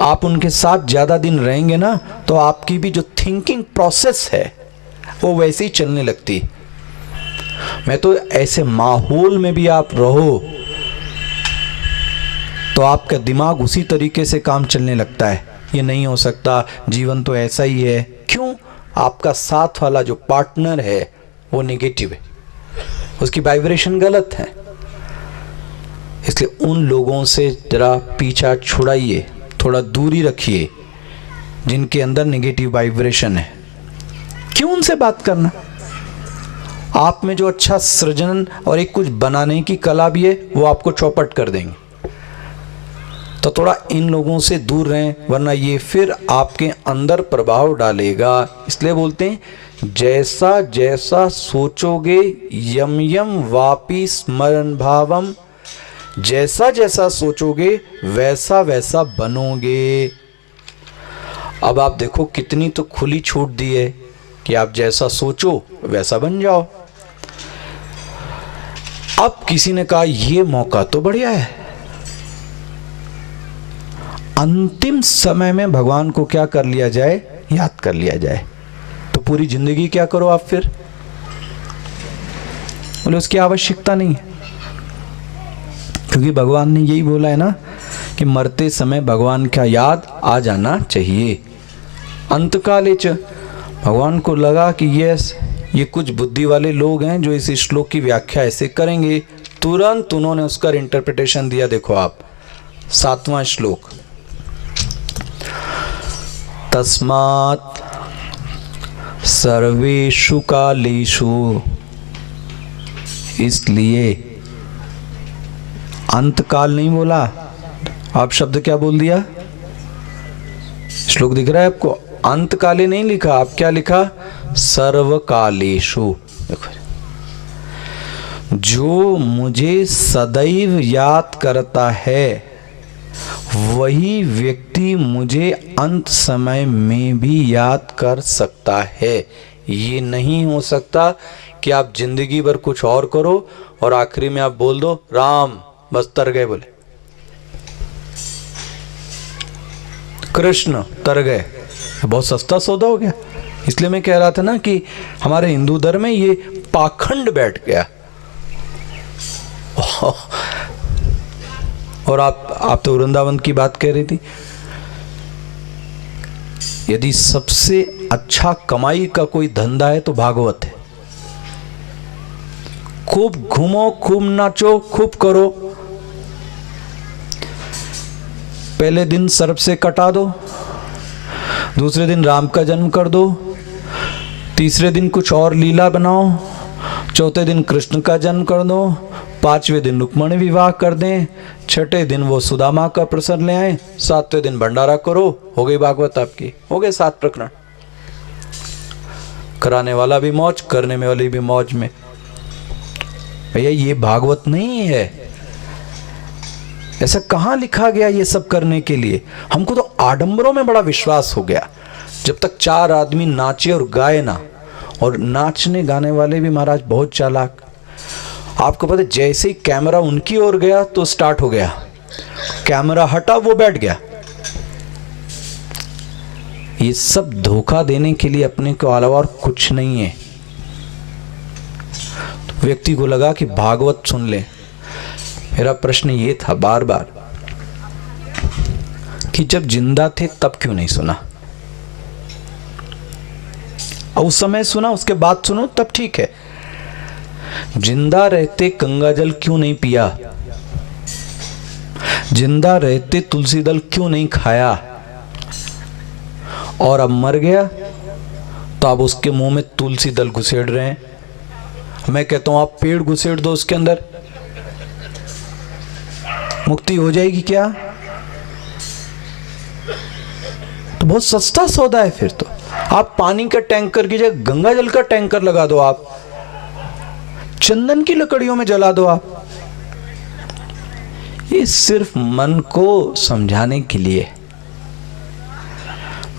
आप उनके साथ ज्यादा दिन रहेंगे ना तो आपकी भी जो थिंकिंग प्रोसेस है वो वैसे ही चलने लगती। मैं तो ऐसे माहौल में भी आप रहो तो आपका दिमाग उसी तरीके से काम चलने लगता है। ये नहीं हो सकता, जीवन तो ऐसा ही है। क्यों? आपका साथ वाला जो पार्टनर है वो नेगेटिव है, उसकी वाइब्रेशन गलत है। इसलिए उन लोगों से जरा पीछा छुड़ाइए, थोड़ा दूरी रखिए जिनके अंदर नेगेटिव वाइब्रेशन है। क्यों उनसे बात करना? आप में जो अच्छा सृजन और एक कुछ बनाने की कला भी है वो आपको चौपट कर देंगे। तो थोड़ा इन लोगों से दूर रहें, वरना ये फिर आपके अंदर प्रभाव डालेगा। इसलिए बोलते हैं जैसा जैसा सोचोगे यम यम वापी स्मरण भावम, जैसा जैसा सोचोगे वैसा वैसा बनोगे। अब आप देखो कितनी तो खुली छूट दी है कि आप जैसा सोचो वैसा बन जाओ। अब किसी ने कहा ये मौका तो बढ़िया है, अंतिम समय में भगवान को क्या कर लिया जाए, याद कर लिया जाए। तो पूरी जिंदगी क्या करो आप फिर? बोले उसकी आवश्यकता नहीं है, क्योंकि भगवान ने यही बोला है ना कि मरते समय भगवान का याद आ जाना चाहिए। अंतकाले च भगवान को लगा कि ये कुछ बुद्धि वाले लोग हैं जो इस श्लोक की व्याख्या ऐसे करेंगे। तुरंत उन्होंने उसका इंटरप्रिटेशन दिया। देखो आप 7वां श्लोक, तस्मात् सर्वेषु कालेषु, इसलिए अंतकाल नहीं बोला, आप शब्द क्या बोल दिया? श्लोक दिख रहा है आपको? अंतकाले नहीं लिखा, आप क्या लिखा? सर्वकालेषु। देखो, जो मुझे सदैव याद करता है वही व्यक्ति मुझे अंत समय में भी याद कर सकता है। ये नहीं हो सकता कि आप जिंदगी भर कुछ और करो और आखिरी में आप बोल दो राम, बस तर गए, बोले कृष्ण तर गए। बहुत सस्ता सौदा हो गया। इसलिए मैं कह रहा था ना कि हमारे हिंदू धर्म में ये पाखंड बैठ गया। और आप तो वृंदावन की बात कह रही थी। यदि सबसे अच्छा कमाई का कोई धंधा है तो भागवत है। खूब घूमो, खूब नाचो, खूब करो। पहले दिन सर्प से कटा दो, दूसरे दिन राम का जन्म कर दो, तीसरे दिन कुछ और लीला बनाओ, चौथे दिन कृष्ण का जन्म कर दो, 5वें दिन रुक्मणी विवाह कर दें, 6ठे दिन वो सुदामा का प्रसंग ले आए, 7वें दिन भंडारा करो, हो गई भागवत आपकी, हो गए 7 प्रकरण। कराने वाला भी मौज, करने में वाली भी मौज में। भैया ये भागवत नहीं है। ऐसा कहां लिखा गया ये सब करने के लिए? हमको तो आडंबरों में बड़ा विश्वास हो गया। जब तक 4 आदमी नाचे और गाए ना, और नाचने गाने वाले भी महाराज बहुत चालाक। आपको पता है जैसे ही कैमरा उनकी ओर गया तो स्टार्ट हो गया, कैमरा हटा वो बैठ गया। ये सब धोखा देने के लिए, अपने को अलावा और कुछ नहीं है। व्यक्ति को लगा कि भागवत सुन ले। मेरा प्रश्न ये था बार बार कि जब जिंदा थे तब क्यों नहीं सुना, और उस समय सुना, उसके बाद सुनो तब ठीक है। जिंदा रहते गंगा जल क्यों नहीं पिया, जिंदा रहते तुलसी दल क्यों नहीं खाया, और अब मर गया तो आप उसके मुंह में तुलसी दल घुसेड़ रहे हैं। मैं कहता हूं आप पेड़ घुसेड़ दो उसके अंदर, मुक्ति हो जाएगी क्या? तो बहुत सस्ता सौदा है। फिर तो आप पानी का टैंकर की जगह गंगा जल का टैंकर लगा दो, आप चंदन की लकड़ियों में जला दो आप। ये सिर्फ मन को समझाने के लिए।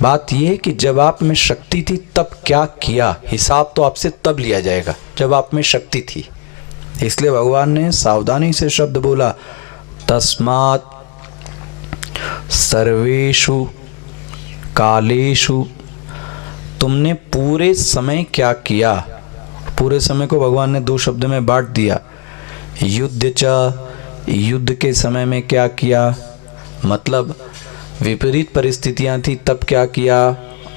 बात यह है कि जब आप में शक्ति थी तब क्या किया, हिसाब तो आपसे तब लिया जाएगा जब आप में शक्ति थी। इसलिए भगवान ने सावधानी से शब्द बोला, तस्मात् सर्वेषु कालेषु। तुमने पूरे समय क्या किया? पूरे समय को भगवान ने 2 शब्द में बांट दिया। युद्ध च, युद्ध के समय में क्या किया, मतलब विपरीत परिस्थितियां थी तब क्या किया,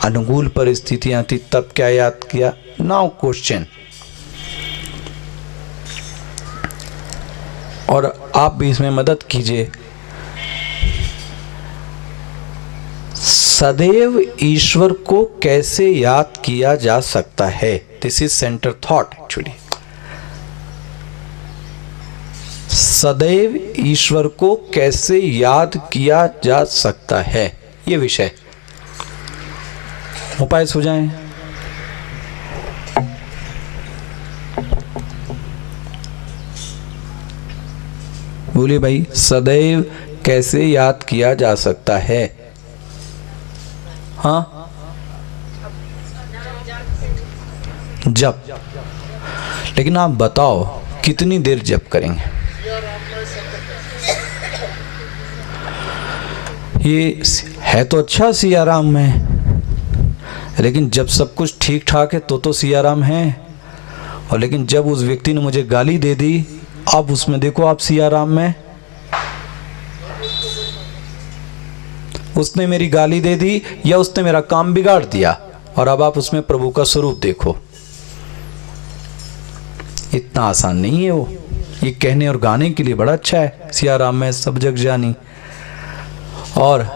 अनुकूल परिस्थितियां थी तब क्या याद किया। नाउ क्वेश्चन, और आप भी इसमें मदद कीजिए। सदैव ईश्वर को कैसे याद किया जा सकता है? This is centre thought actually. सदैव ईश्वर को कैसे याद किया जा सकता है, ये विषय। उपाय सुझाएं। बोलिए भाई, सदैव कैसे याद किया जा सकता है? हाँ, जप। लेकिन आप बताओ कितनी देर जप करेंगे? ये है तो अच्छा सियाराम में, लेकिन जब सब कुछ ठीक ठाक है तो सियाराम है। और लेकिन जब उस व्यक्ति ने मुझे गाली दे दी, अब उसमें देखो आप सियाराम में। उसने मेरी गाली दे दी या उसने मेरा काम बिगाड़ दिया, और अब आप उसमें प्रभु का स्वरूप देखो। इतना आसान नहीं है वो। ये कहने और गाने के लिए बड़ा अच्छा है, सियाराम में सब जग जानी। और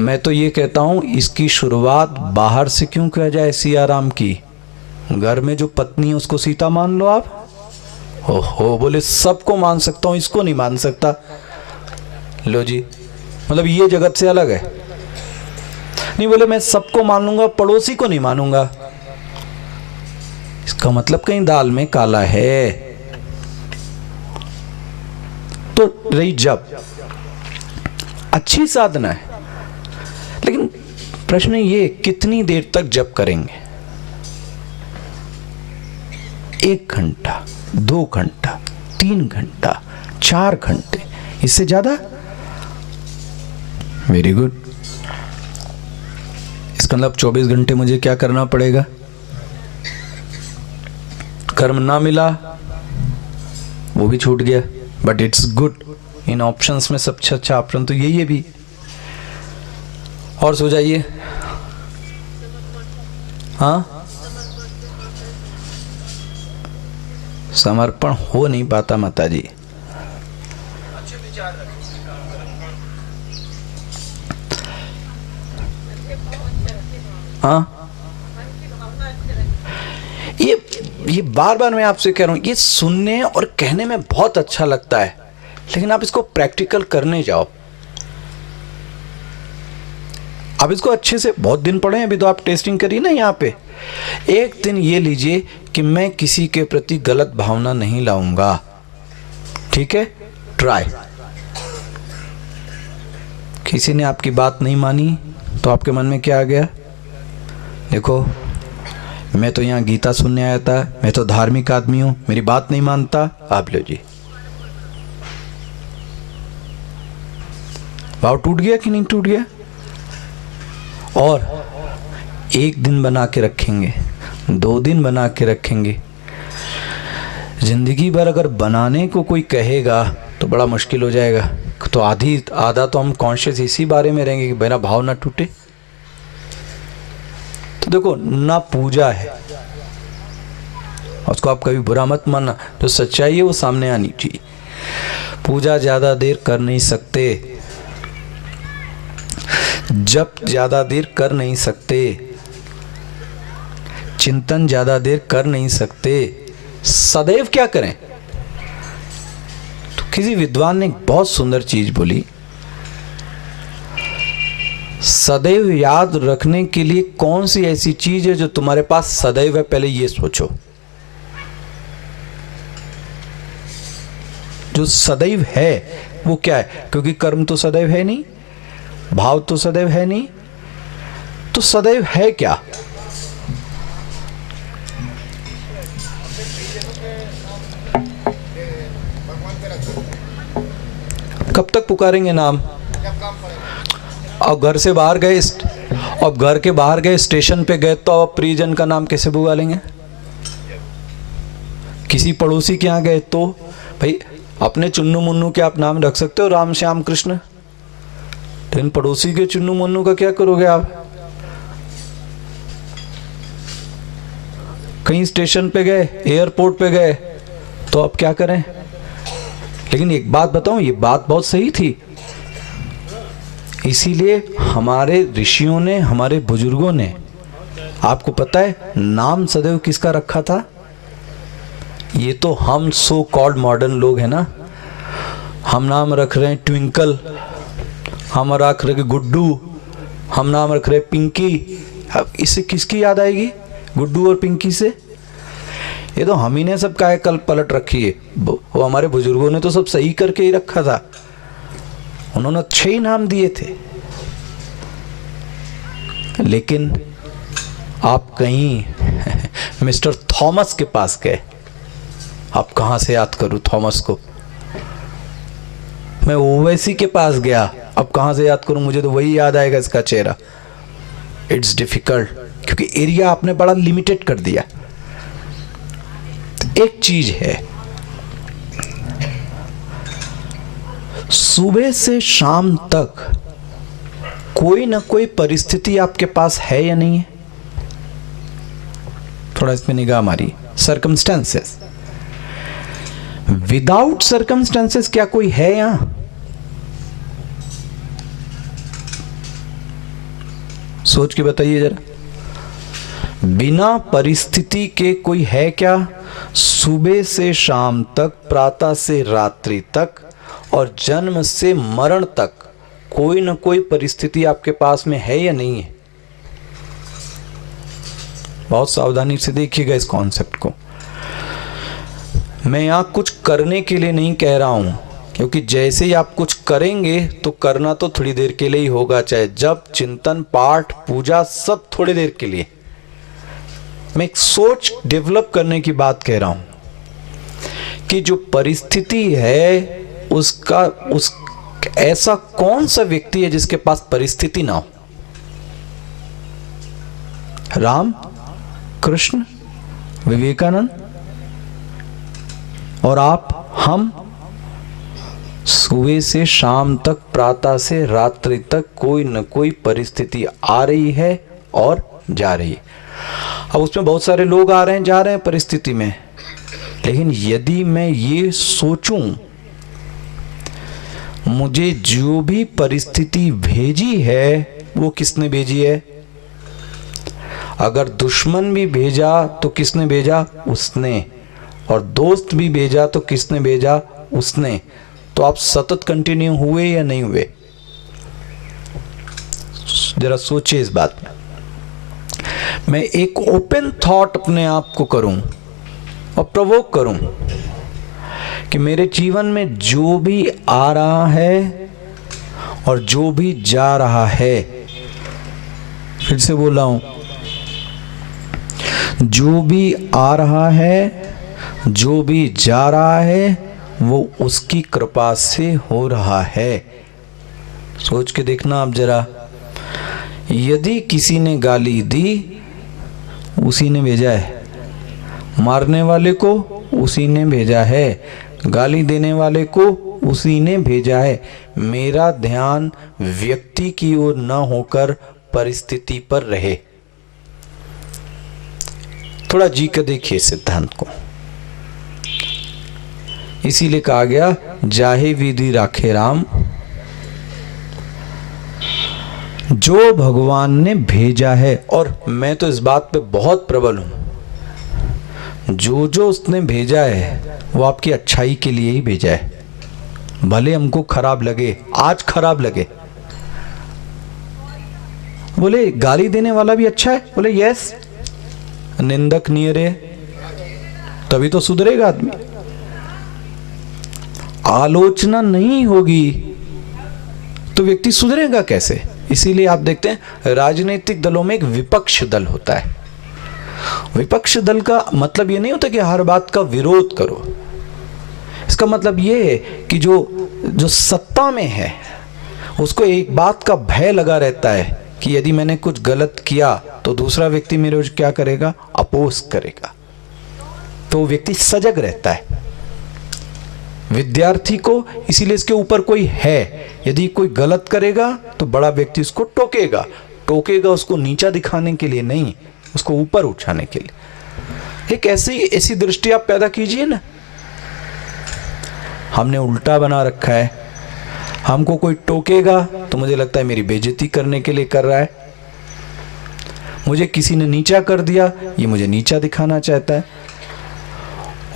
मैं तो ये कहता हूं, इसकी शुरुआत बाहर से क्यों किया जाए सियाराम की? घर में जो पत्नी है उसको सीता मान लो आप। ओहो, बोले सबको मान सकता हूं, इसको नहीं मान सकता। लो जी, मतलब ये जगत से अलग है। नहीं, बोले मैं सबको मान लूंगा, पड़ोसी को नहीं मानूंगा। इसका मतलब कहीं दाल में काला है। तो रही जप, अच्छी साधना है, लेकिन प्रश्न ये कितनी देर तक जप करेंगे? 1 घंटा, 2 घंटा, 3 घंटा, 4 घंटे, इससे ज्यादा? Very good. इसका मतलब 24 घंटे मुझे क्या करना पड़ेगा? कर्म ना मिला वो भी छूट गया, but it's good. In options में सबसे अच्छा ऑप्शन तो यही है भी। और सो जाइए। हाँ, समर्पण हो नहीं पाता माता जी। हाँ, ये बार बार मैं आपसे कह रहा हूं, ये सुनने और कहने में बहुत अच्छा लगता है, लेकिन आप इसको प्रैक्टिकल करने जाओ। आप इसको अच्छे से बहुत दिन पढ़े, अभी तो आप टेस्टिंग करिए ना यहाँ पे। एक दिन ये लीजिए कि मैं किसी के प्रति गलत भावना नहीं लाऊंगा। ठीक है, ट्राई। किसी ने आपकी बात नहीं मानी तो आपके मन में क्या आ गया? देखो, मैं तो यहाँ गीता सुनने आया था, मैं तो धार्मिक आदमी हूं, मेरी बात नहीं मानता। आप लो जी, भाव टूट गया कि नहीं टूट गया? और 1 दिन बना के रखेंगे, 2 दिन बना के रखेंगे, जिंदगी भर अगर बनाने को कोई कहेगा तो बड़ा मुश्किल हो जाएगा। तो आधा तो हम कॉन्शियस इसी बारे में रहेंगे कि मेरा भाव ना टूटे। तो देखो, ना पूजा है, उसको आप कभी बुरा मत मानना, जो सच्चाई है वो सामने आनी चाहिए। पूजा ज्यादा देर कर नहीं सकते, जप ज्यादा देर कर नहीं सकते, चिंतन ज्यादा देर कर नहीं सकते, सदैव क्या करें? तो किसी विद्वान ने एक बहुत सुंदर चीज बोली, सदैव याद रखने के लिए कौन सी ऐसी चीज है जो तुम्हारे पास सदैव है, पहले ये सोचो। जो सदैव है वो क्या है? क्योंकि कर्म तो सदैव है नहीं, भाव तो सदैव है नहीं, तो सदैव है क्या? कब तक पुकारेंगे नाम? अब घर से बाहर गए, अब घर के बाहर गए, स्टेशन पे गए, तो अब प्रियजन का नाम कैसे पुकार लेंगे? किसी पड़ोसी के यहाँ गए तो भाई अपने चुन्नू मुन्नू के आप नाम रख सकते हो, राम श्याम कृष्ण, लेकिन पड़ोसी के चुन्नू मुन्नू का क्या करोगे आप? कहीं स्टेशन पे गए, एयरपोर्ट पे गए, तो अब क्या करें? लेकिन एक बात बताऊं, ये बात बहुत सही थी। इसीलिए हमारे ऋषियों ने, हमारे बुजुर्गों ने, आपको पता है नाम सदैव किसका रखा था? ये तो हम सो कॉल्ड मॉडर्न लोग हैं ना, हम नाम रख रहे हैं ट्विंकल, हम रख रहे हैं गुड्डू, हम नाम रख रहे हैं पिंकी। अब इससे किसकी याद आएगी? गुड्डू और पिंकी से? ये तो हम ही ने सब काहे कल पलट रखी है। वो हमारे बुजुर्गों ने तो सब सही करके ही रखा था, उन्होंने अच्छे ही नाम दिए थे। लेकिन आप कहीं मिस्टर थॉमस के पास गए, आप कहां से याद करूं थॉमस को? मैं ओवैसी के पास गया, अब कहां से याद करूं? मुझे तो वही याद आएगा इसका चेहरा। इट्स डिफिकल्ट, क्योंकि एरिया आपने बड़ा लिमिटेड कर दिया। तो एक चीज है, सुबह से शाम तक कोई ना कोई परिस्थिति आपके पास है या नहीं है? थोड़ा इसमें निगाह मारी। सर्कमस्टेंसेस, विदाउट सर्कमस्टेंसेस क्या कोई है यहां? सोच के बताइए जरा। बिना परिस्थिति के कोई है क्या? सुबह से शाम तक, प्रातः से रात्रि तक और जन्म से मरण तक कोई ना कोई परिस्थिति आपके पास में है या नहीं है? बहुत सावधानी से देखिएगा इस कॉन्सेप्ट को। मैं यहां कुछ करने के लिए नहीं कह रहा हूं, क्योंकि जैसे ही आप कुछ करेंगे तो करना तो थोड़ी देर के लिए ही होगा, चाहे जब, चिंतन, पाठ, पूजा, सब थोड़ी देर के लिए। मैं एक सोच डेवलप करने की बात कह रहा हूं कि जो परिस्थिति है उसका ऐसा कौन सा व्यक्ति है जिसके पास परिस्थिति ना हो? राम, कृष्ण, विवेकानंद और आप, हम सुबह से शाम तक, प्रातः से रात्रि तक कोई न कोई परिस्थिति आ रही है और जा रही है। अब उसमें बहुत सारे लोग आ रहे हैं, जा रहे हैं परिस्थिति में, लेकिन यदि मैं ये सोचूं मुझे जो भी परिस्थिति भेजी है वो किसने भेजी है? अगर दुश्मन भी भेजा तो किसने भेजा? उसने। और दोस्त भी भेजा तो किसने भेजा? उसने। तो आप सतत कंटिन्यू हुए या नहीं हुए? जरा सोचिए इस बात में। मैं एक ओपन थॉट अपने आप को करूं और प्रोवोक करूं कि मेरे जीवन में जो भी आ रहा है और जो भी जा रहा है, फिर से बोल रहा हूं, जो भी आ रहा है, जो भी जा रहा है, वो उसकी कृपा से हो रहा है। सोच के देखना आप जरा। यदि किसी ने गाली दी, उसी ने भेजा है। मारने वाले को उसी ने भेजा है, गाली देने वाले को उसी ने भेजा है। मेरा ध्यान व्यक्ति की ओर न होकर परिस्थिति पर रहे। थोड़ा जी कर देखिए सिद्धांत को। इसीलिए कहा गया जाहे विधि राखे राम, जो भगवान ने भेजा है। और मैं तो इस बात पे बहुत प्रबल हूं, जो जो उसने भेजा है वो आपकी अच्छाई के लिए ही भेजा है। भले हमको खराब लगे, आज खराब लगे। बोले गाली देने वाला भी अच्छा है, बोले यस, निंदक नियरे, तभी तो सुधरेगा आदमी। आलोचना नहीं होगी तो व्यक्ति सुधरेगा कैसे? इसीलिए आप देखते हैं राजनीतिक दलों में एक विपक्ष दल होता है। विपक्ष दल का मतलब ये नहीं होता कि हर बात का विरोध करो। इसका मतलब ये है कि जो सत्ता में है उसको एक बात का भय लगा रहता है कि यदि मैंने कुछ गलत किया तो दूसरा व्यक्ति मेरे क्या करेगा? अपोज करेगा। तो व्यक्ति सजग रहता है। विद्यार्थी को इसीलिए इसके ऊपर कोई है, यदि कोई गलत करेगा तो बड़ा व्यक्ति उसको टोकेगा उसको नीचा दिखाने के लिए नहीं, उसको ऊपर उठाने के लिए। एक ऐसी दृष्टि आप पैदा कीजिए ना। हमने उल्टा बना रखा है, हमको कोई टोकेगा तो मुझे लगता है मेरी बेइज्जती करने के लिए कर रहा है, मुझे किसी ने नीचा कर दिया, ये मुझे नीचा दिखाना चाहता है।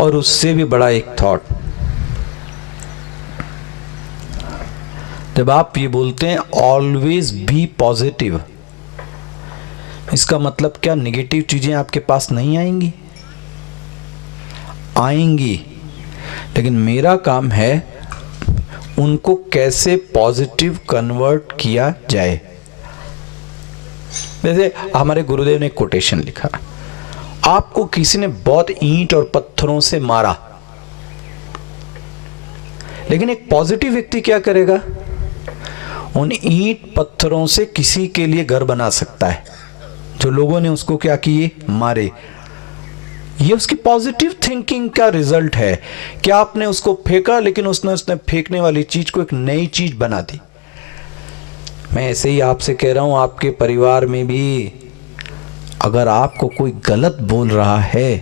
और उससे भी बड़ा एक थॉट, जब आप ये बोलते हैं ऑलवेज बी पॉजिटिव, इसका मतलब क्या नेगेटिव चीजें आपके पास नहीं आएंगी? आएंगी, लेकिन मेरा काम है उनको कैसे पॉजिटिव कन्वर्ट किया जाए। वैसे हमारे गुरुदेव ने कोटेशन लिखा, आपको किसी ने बहुत ईंट और पत्थरों से मारा, लेकिन एक पॉजिटिव व्यक्ति क्या करेगा? उन ईंट पत्थरों से किसी के लिए घर बना सकता है। जो लोगों ने उसको क्या किए? मारे। ये उसकी पॉजिटिव थिंकिंग का रिजल्ट है कि आपने उसको फेंका, लेकिन उसने फेंकने वाली चीज को एक नई चीज बना दी। मैं ऐसे ही आपसे कह रहा हूं, आपके परिवार में भी अगर आपको कोई गलत बोल रहा है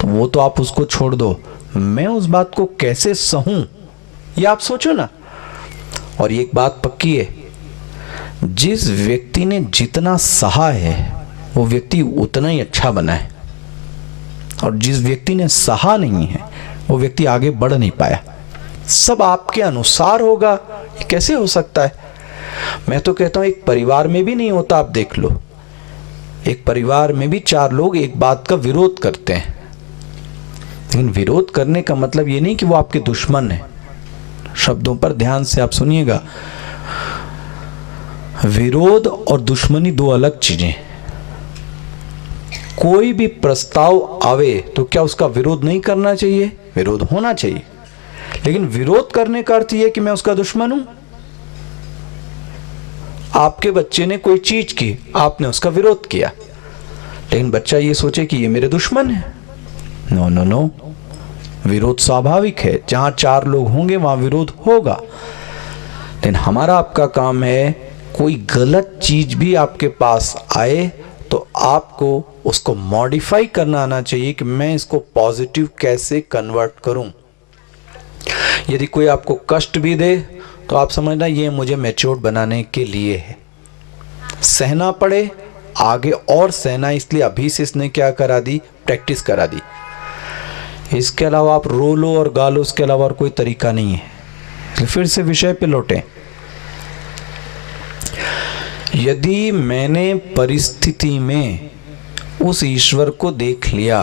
तो वो तो आप उसको छोड़ दो, मैं उस बात को कैसे सहूं ये आप सोचो ना। और ये एक बात पक्की है, जिस व्यक्ति ने जितना सहा है वो व्यक्ति उतना ही अच्छा बना है, और जिस व्यक्ति ने सहा नहीं है वो व्यक्ति आगे बढ़ नहीं पाया। सब आपके अनुसार होगा, ये कैसे हो सकता है? मैं तो कहता हूं एक परिवार में भी नहीं होता। आप देख लो, एक परिवार में भी 4 लोग एक बात का विरोध करते हैं, लेकिन विरोध करने का मतलब ये नहीं कि वो आपके दुश्मन है। शब्दों पर ध्यान से आप सुनिएगा, विरोध और दुश्मनी 2 अलग चीजें। कोई भी प्रस्ताव आवे तो क्या उसका विरोध नहीं करना चाहिए? विरोध होना चाहिए, लेकिन विरोध करने का अर्थ यह कि मैं उसका दुश्मन हूं। आपके बच्चे ने कोई चीज की, आपने उसका विरोध किया, लेकिन बच्चा ये सोचे कि ये मेरे दुश्मन है। नो नो नो, विरोध स्वाभाविक है। जहां 4 लोग होंगे वहां विरोध होगा, लेकिन हमारा आपका काम है कोई गलत चीज भी आपके पास आए तो आपको उसको मॉडिफाई करना आना चाहिए कि मैं इसको पॉजिटिव कैसे कन्वर्ट करूं। यदि कोई आपको कष्ट भी दे तो आप समझना ये मुझे मैच्योर बनाने के लिए है। सहना पड़े आगे और सहना, इसलिए अभी से इसने क्या करा दी? प्रैक्टिस करा दी। इसके अलावा आप रो लो और गा लो, इसके अलावा और कोई तरीका नहीं है। फिर से विषय पे लौटें। यदि मैंने परिस्थिति में उस ईश्वर को देख लिया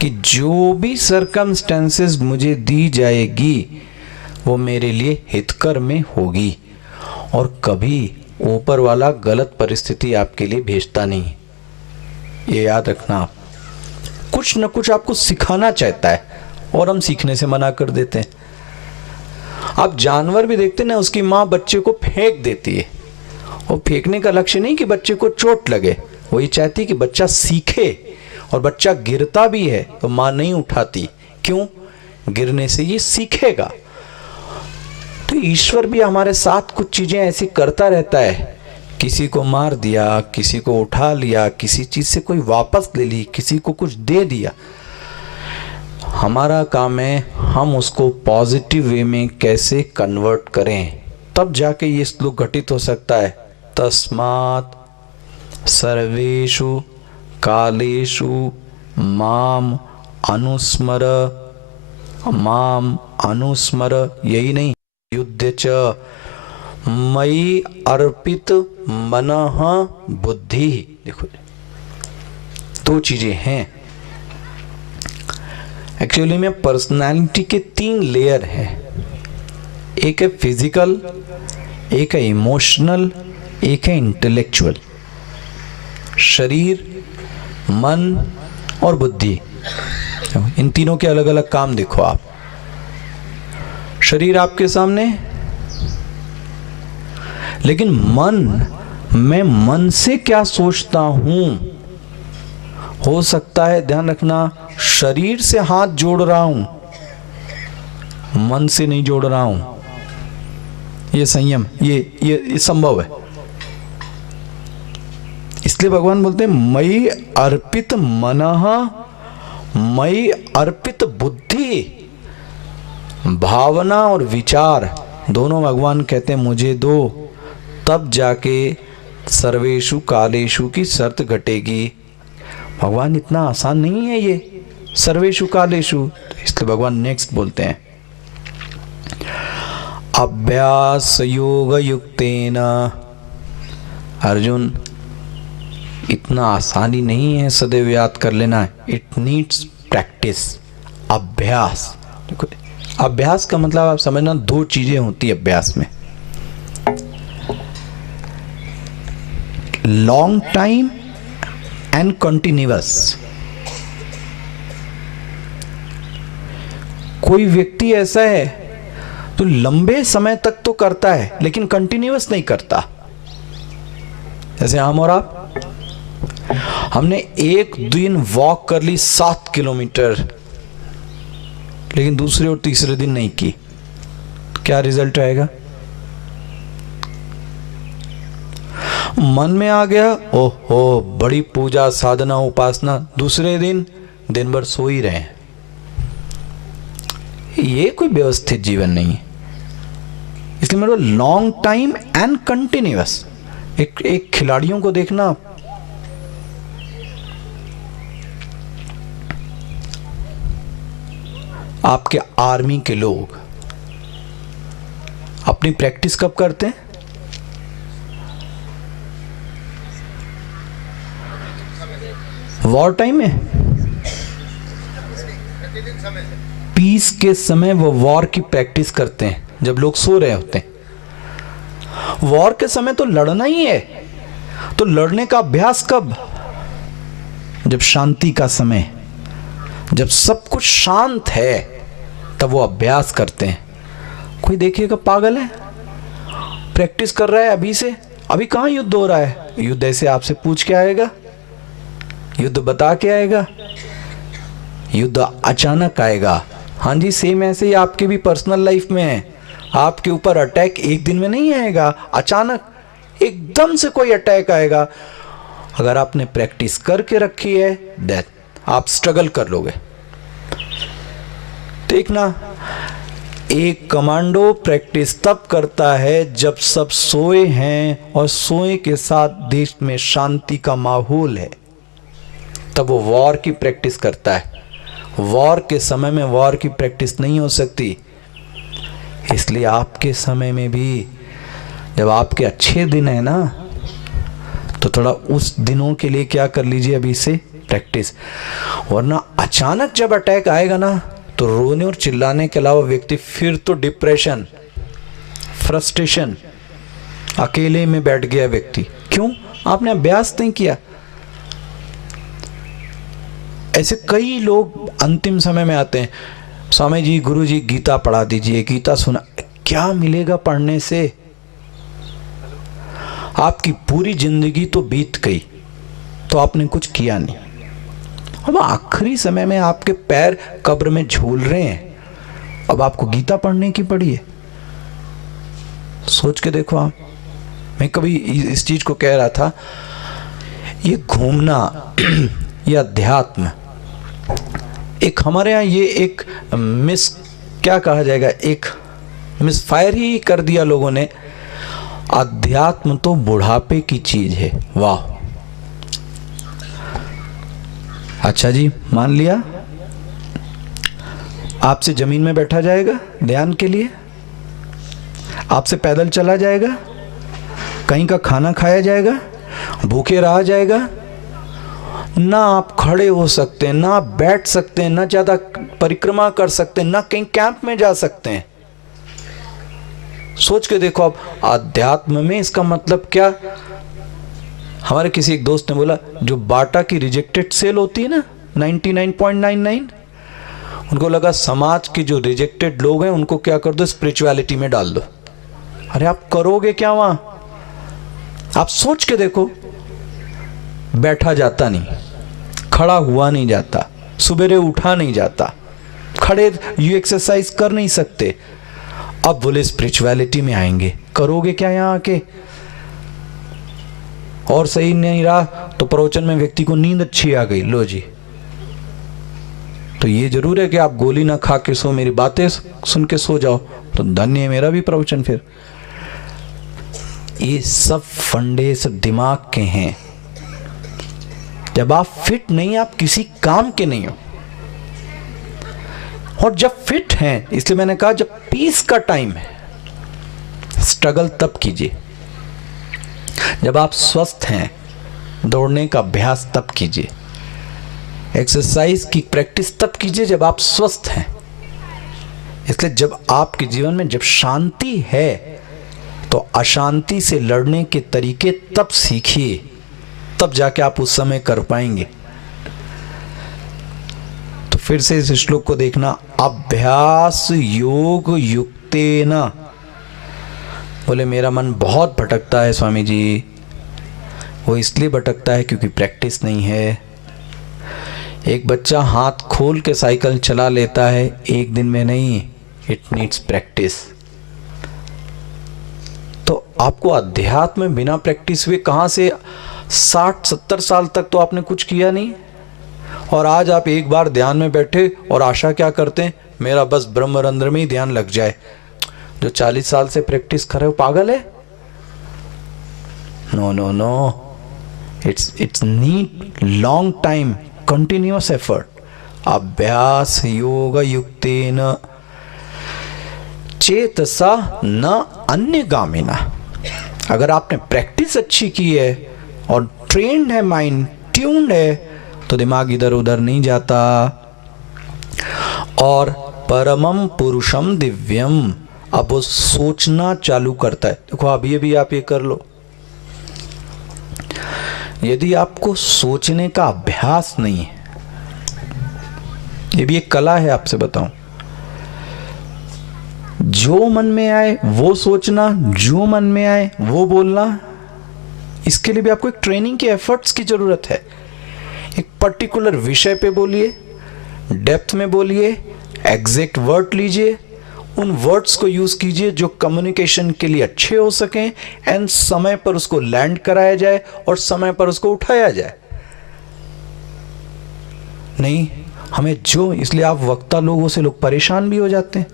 कि जो भी सर्कमस्टेंसेस मुझे दी जाएगी वो मेरे लिए हितकर में होगी, और कभी ऊपर वाला गलत परिस्थिति आपके लिए भेजता नहीं, ये याद रखना। आप कुछ न कुछ आपको सिखाना चाहता है और हम सीखने से मना कर देते हैं। आप जानवर भी देखते ना, उसकी माँ बच्चे को फेंक देती है, और फेंकने का लक्ष्य नहीं कि बच्चे को चोट लगे, वो ये चाहती है कि बच्चा सीखे और बच्चा गिरता भी है तो माँ नहीं उठाती, क्यों? गिरने से ये सीखेगा। तो ईश्वर भी हमारे साथ कुछ चीजें ऐसी करता रहता है, किसी को मार दिया, किसी को उठा लिया, किसी चीज से कोई वापस ले ली, किसी को कुछ दे दिया। हमारा काम है हम उसको पॉजिटिव वे में कैसे कन्वर्ट करें, तब जाके ये श्लोक घटित हो सकता है। तस्मात् सर्वेषु कालेषु माम अनुस्मर, माम अनुस्मर, यही नहीं, युद्ध च मयि अर्पित मनः बुद्धि। देखो, दो चीजें हैं एक्चुअली में। पर्सनालिटी के 3 लेयर हैं, एक है फिजिकल, एक है इमोशनल, एक है इंटेलेक्चुअल। शरीर, मन और बुद्धि, इन तीनों के अलग अलग काम देखो आप। शरीर आपके सामने, लेकिन मन, मैं मन से क्या सोचता हूं, हो सकता है, ध्यान रखना, शरीर से हाथ जोड़ रहा हूं, मन से नहीं जोड़ रहा हूं। ये संयम, ये संभव है। इसलिए भगवान बोलते हैं मयि अर्पित मनः, मयि अर्पित बुद्धि। भावना और विचार दोनों भगवान कहते हैं मुझे दो, तब जाके सर्वेषु कालेषु की शर्त घटेगी। भगवान इतना आसान नहीं है ये सर्वेषु कालेषु, इसलिए भगवान नेक्स्ट बोलते हैं अभ्यास योग युक्तेन। अर्जुन, इतना आसानी नहीं है सदैव याद कर लेना, इट नीड्स प्रैक्टिस, अभ्यास। देखो, अभ्यास का मतलब आप समझना, 2 चीजें होती है अभ्यास में, लॉन्ग टाइम एंड कंटिन्यूअस। कोई व्यक्ति ऐसा है तो लंबे समय तक तो करता है लेकिन कंटिन्यूअस नहीं करता। जैसे हम और आप, हमने एक दिन वॉक कर ली 7 किलोमीटर, लेकिन दूसरे और तीसरे दिन नहीं की, क्या रिजल्ट आएगा? मन में आ गया, ओहो बड़ी पूजा साधना उपासना, दूसरे दिन भर सो ही रहे। ये कोई व्यवस्थित जीवन नहीं है। इसलिए मेरा लॉन्ग टाइम एंड कंटिन्यूअस। एक खिलाड़ियों को देखना, आपके आर्मी के लोग अपनी प्रैक्टिस कब करते हैं? वॉर टाइम में, पीस के समय वो वॉर की प्रैक्टिस करते हैं जब लोग सो रहे होते हैं। वॉर के समय तो लड़ना ही है, तो लड़ने का अभ्यास कब? जब शांति का समय, जब सब कुछ शांत है, तब वो अभ्यास करते हैं। कोई देखिएगा पागल है, प्रैक्टिस कर रहा है अभी से, अभी कहां युद्ध हो रहा है? युद्ध ऐसे आपसे पूछ के आएगा, युद्ध बता के आएगा, युद्ध अचानक आएगा। हाँ जी, सेम ऐसे ही आपके भी पर्सनल लाइफ में है। आपके ऊपर अटैक एक दिन में नहीं आएगा, अचानक एकदम से कोई अटैक आएगा। अगर आपने प्रैक्टिस करके रखी है, देन आप स्ट्रगल कर लोगे। देखना, एक कमांडो प्रैक्टिस तब करता है जब सब सोए हैं और सोए के साथ देश में शांति का माहौल है, तब वो वॉर की प्रैक्टिस करता है। वॉर के समय में वॉर की प्रैक्टिस नहीं हो सकती। इसलिए आपके समय में भी जब आपके अच्छे दिन है ना, तो थोड़ा उस दिनों के लिए क्या कर लीजिए अभी से प्रैक्टिस। वरना अचानक जब अटैक आएगा ना, तो रोने और चिल्लाने के अलावा व्यक्ति फिर तो डिप्रेशन, फ्रस्ट्रेशन, अकेले में बैठ गया व्यक्ति। क्यों? आपने अभ्यास नहीं किया। ऐसे कई लोग अंतिम समय में आते हैं, स्वामी जी, गुरु जी, गीता पढ़ा दीजिए, गीता सुना। क्या मिलेगा पढ़ने से? आपकी पूरी जिंदगी तो बीत गई, तो आपने कुछ किया नहीं। अब आखिरी समय में आपके पैर कब्र में झूल रहे हैं, अब आपको गीता पढ़ने की पड़ी है। सोच के देखो आप। मैं कभी इस चीज को कह रहा था, ये घूमना ये अध्यात्म एक हमारे यहाँ ये एक क्या कहा जाएगा, एक मिसफायर ही कर दिया लोगों ने। अध्यात्म तो बुढ़ापे की चीज है। वाह, अच्छा जी, मान लिया आपसे जमीन में बैठा जाएगा ध्यान के लिए, आपसे पैदल चला जाएगा, कहीं का खाना खाया जाएगा, भूखे रहा जाएगा, ना आप खड़े हो सकते हैं, ना आप बैठ सकते हैं, ना ज्यादा परिक्रमा कर सकते हैं, ना कहीं कैंप में जा सकते हैं। सोच के देखो आप, अध्यात्म में इसका मतलब क्या। हमारे किसी एक दोस्त ने बोला, जो बाटा की रिजेक्टेड सेल होती है ना 99.99, उनको लगा समाज के जो रिजेक्टेड लोग हैं उनको क्या कर दो, स्पिरिचुअलिटी में डाल दो। अरे आप करोगे क्या वहां? आप सोच के देखो, बैठा जाता नहीं, खड़ा हुआ नहीं जाता, सुबेरे उठा नहीं जाता, खड़े यू एक्सरसाइज कर नहीं सकते। अब बोले स्पिरिचुअलिटी में आएंगे, करोगे क्या यहां आके? और सही नहीं रहा तो प्रवचन में व्यक्ति को नींद अच्छी आ गई, लो जी। तो ये जरूर है कि आप गोली ना खा के सो, मेरी बातें सुन के सो जाओ, तो धन्य है मेरा भी प्रवचन। फिर ये सब फंडे सब दिमाग के हैं। जब आप फिट नहीं, आप किसी काम के नहीं हो। और जब फिट हैं, इसलिए मैंने कहा जब पीस का टाइम है, स्ट्रगल तब कीजिए। जब आप स्वस्थ हैं, दौड़ने का अभ्यास तब कीजिए, एक्सरसाइज की प्रैक्टिस तब कीजिए जब आप स्वस्थ हैं। इसलिए जब आपके जीवन में जब शांति है, तो अशांति से लड़ने के तरीके तब सीखिए, तब जाके आप उस समय कर पाएंगे। तो फिर से इस श्लोक को देखना, अभ्यास योग युक्तेन। बोले मेरा मन बहुत भटकता है स्वामी जी। वो इसलिए भटकता है क्योंकि प्रैक्टिस नहीं है। एक बच्चा हाथ खोल के साइकिल चला लेता है, एक दिन में नहीं, इट नीड्स प्रैक्टिस। तो आपको अध्यात्म में बिना प्रैक्टिस हुए कहां से 60-70 साल तक तो आपने कुछ किया नहीं, और आज आप एक बार ध्यान में बैठे और आशा क्या करते हैं, मेरा बस ब्रह्मरंध्र में ही ध्यान लग जाए। जो 40 साल से प्रैक्टिस कर रहे हो पागल है। No no no, it's need long time, continuous effort. अभ्यास योग युक्तेन चेतसा न अन्यगामिना। अगर आपने प्रैक्टिस अच्छी की है और ट्रेन्ड है, माइंड ट्यून्ड है, तो दिमाग इधर उधर नहीं जाता। और परमम पुरुषम दिव्यम, अब वो सोचना चालू करता है। देखो अभी भी आप ये कर लो, यदि आपको सोचने का अभ्यास नहीं है, ये भी एक कला है, आपसे बताऊं, जो मन में आए वो सोचना, जो मन में आए वो बोलना, इसके लिए भी आपको एक ट्रेनिंग के एफर्ट्स की जरूरत है। एक पर्टिकुलर विषय पे बोलिए, डेप्थ में बोलिए, एग्जैक्ट वर्ड लीजिए, उन वर्ड्स को यूज कीजिए जो कम्युनिकेशन के लिए अच्छे हो सकें, एंड समय पर उसको लैंड कराया जाए और समय पर उसको उठाया जाए। नहीं हमें जो, इसलिए आप वक्ता लोगों से लोग परेशान भी हो जाते हैं,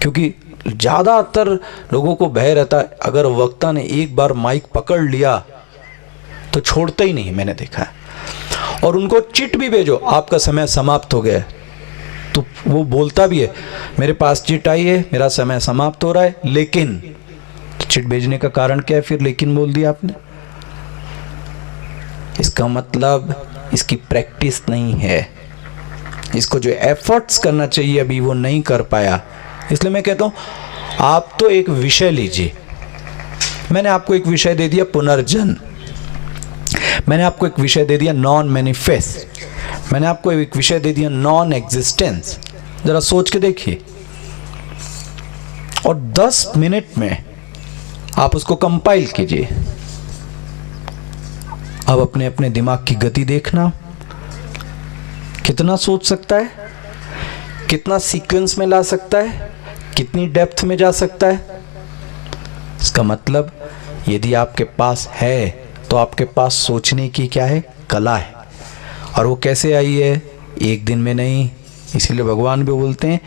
क्योंकि ज्यादातर लोगों को भय रहता है अगर वक्ता ने एक बार माइक पकड़ लिया तो छोड़ते ही नहीं, मैंने देखा है। और उनको चिट भी भेजो, आपका समय समाप्त हो गया है, तो वो बोलता भी है मेरे पास चिट आई है, मेरा समय समाप्त हो रहा है, लेकिन चिट भेजने का कारण क्या है? फिर लेकिन बोल दिया आपने। इसका मतलब इसकी प्रैक्टिस नहीं है, इसको जो एफर्ट्स करना चाहिए अभी वो नहीं कर पाया। इसलिए मैं कहता हूं आप तो एक विषय लीजिए। मैंने आपको एक विषय दे दिया पुनर्जन्म, मैंने आपको एक विषय दे दिया नॉन मैनिफेस्ट, मैंने आपको एक विषय दे दिया नॉन एग्जिस्टेंस। जरा सोच के देखिए, और 10 मिनट में आप उसको कंपाइल कीजिए। अब अपने अपने दिमाग की गति देखना, कितना सोच सकता है, कितना सीक्वेंस में ला सकता है, कितनी डेप्थ में जा सकता है। इसका मतलब यदि आपके पास है तो आपके पास सोचने की क्या है, कला है। और वो कैसे आई है, एक दिन में नहीं। इसीलिए भगवान भी बोलते हैं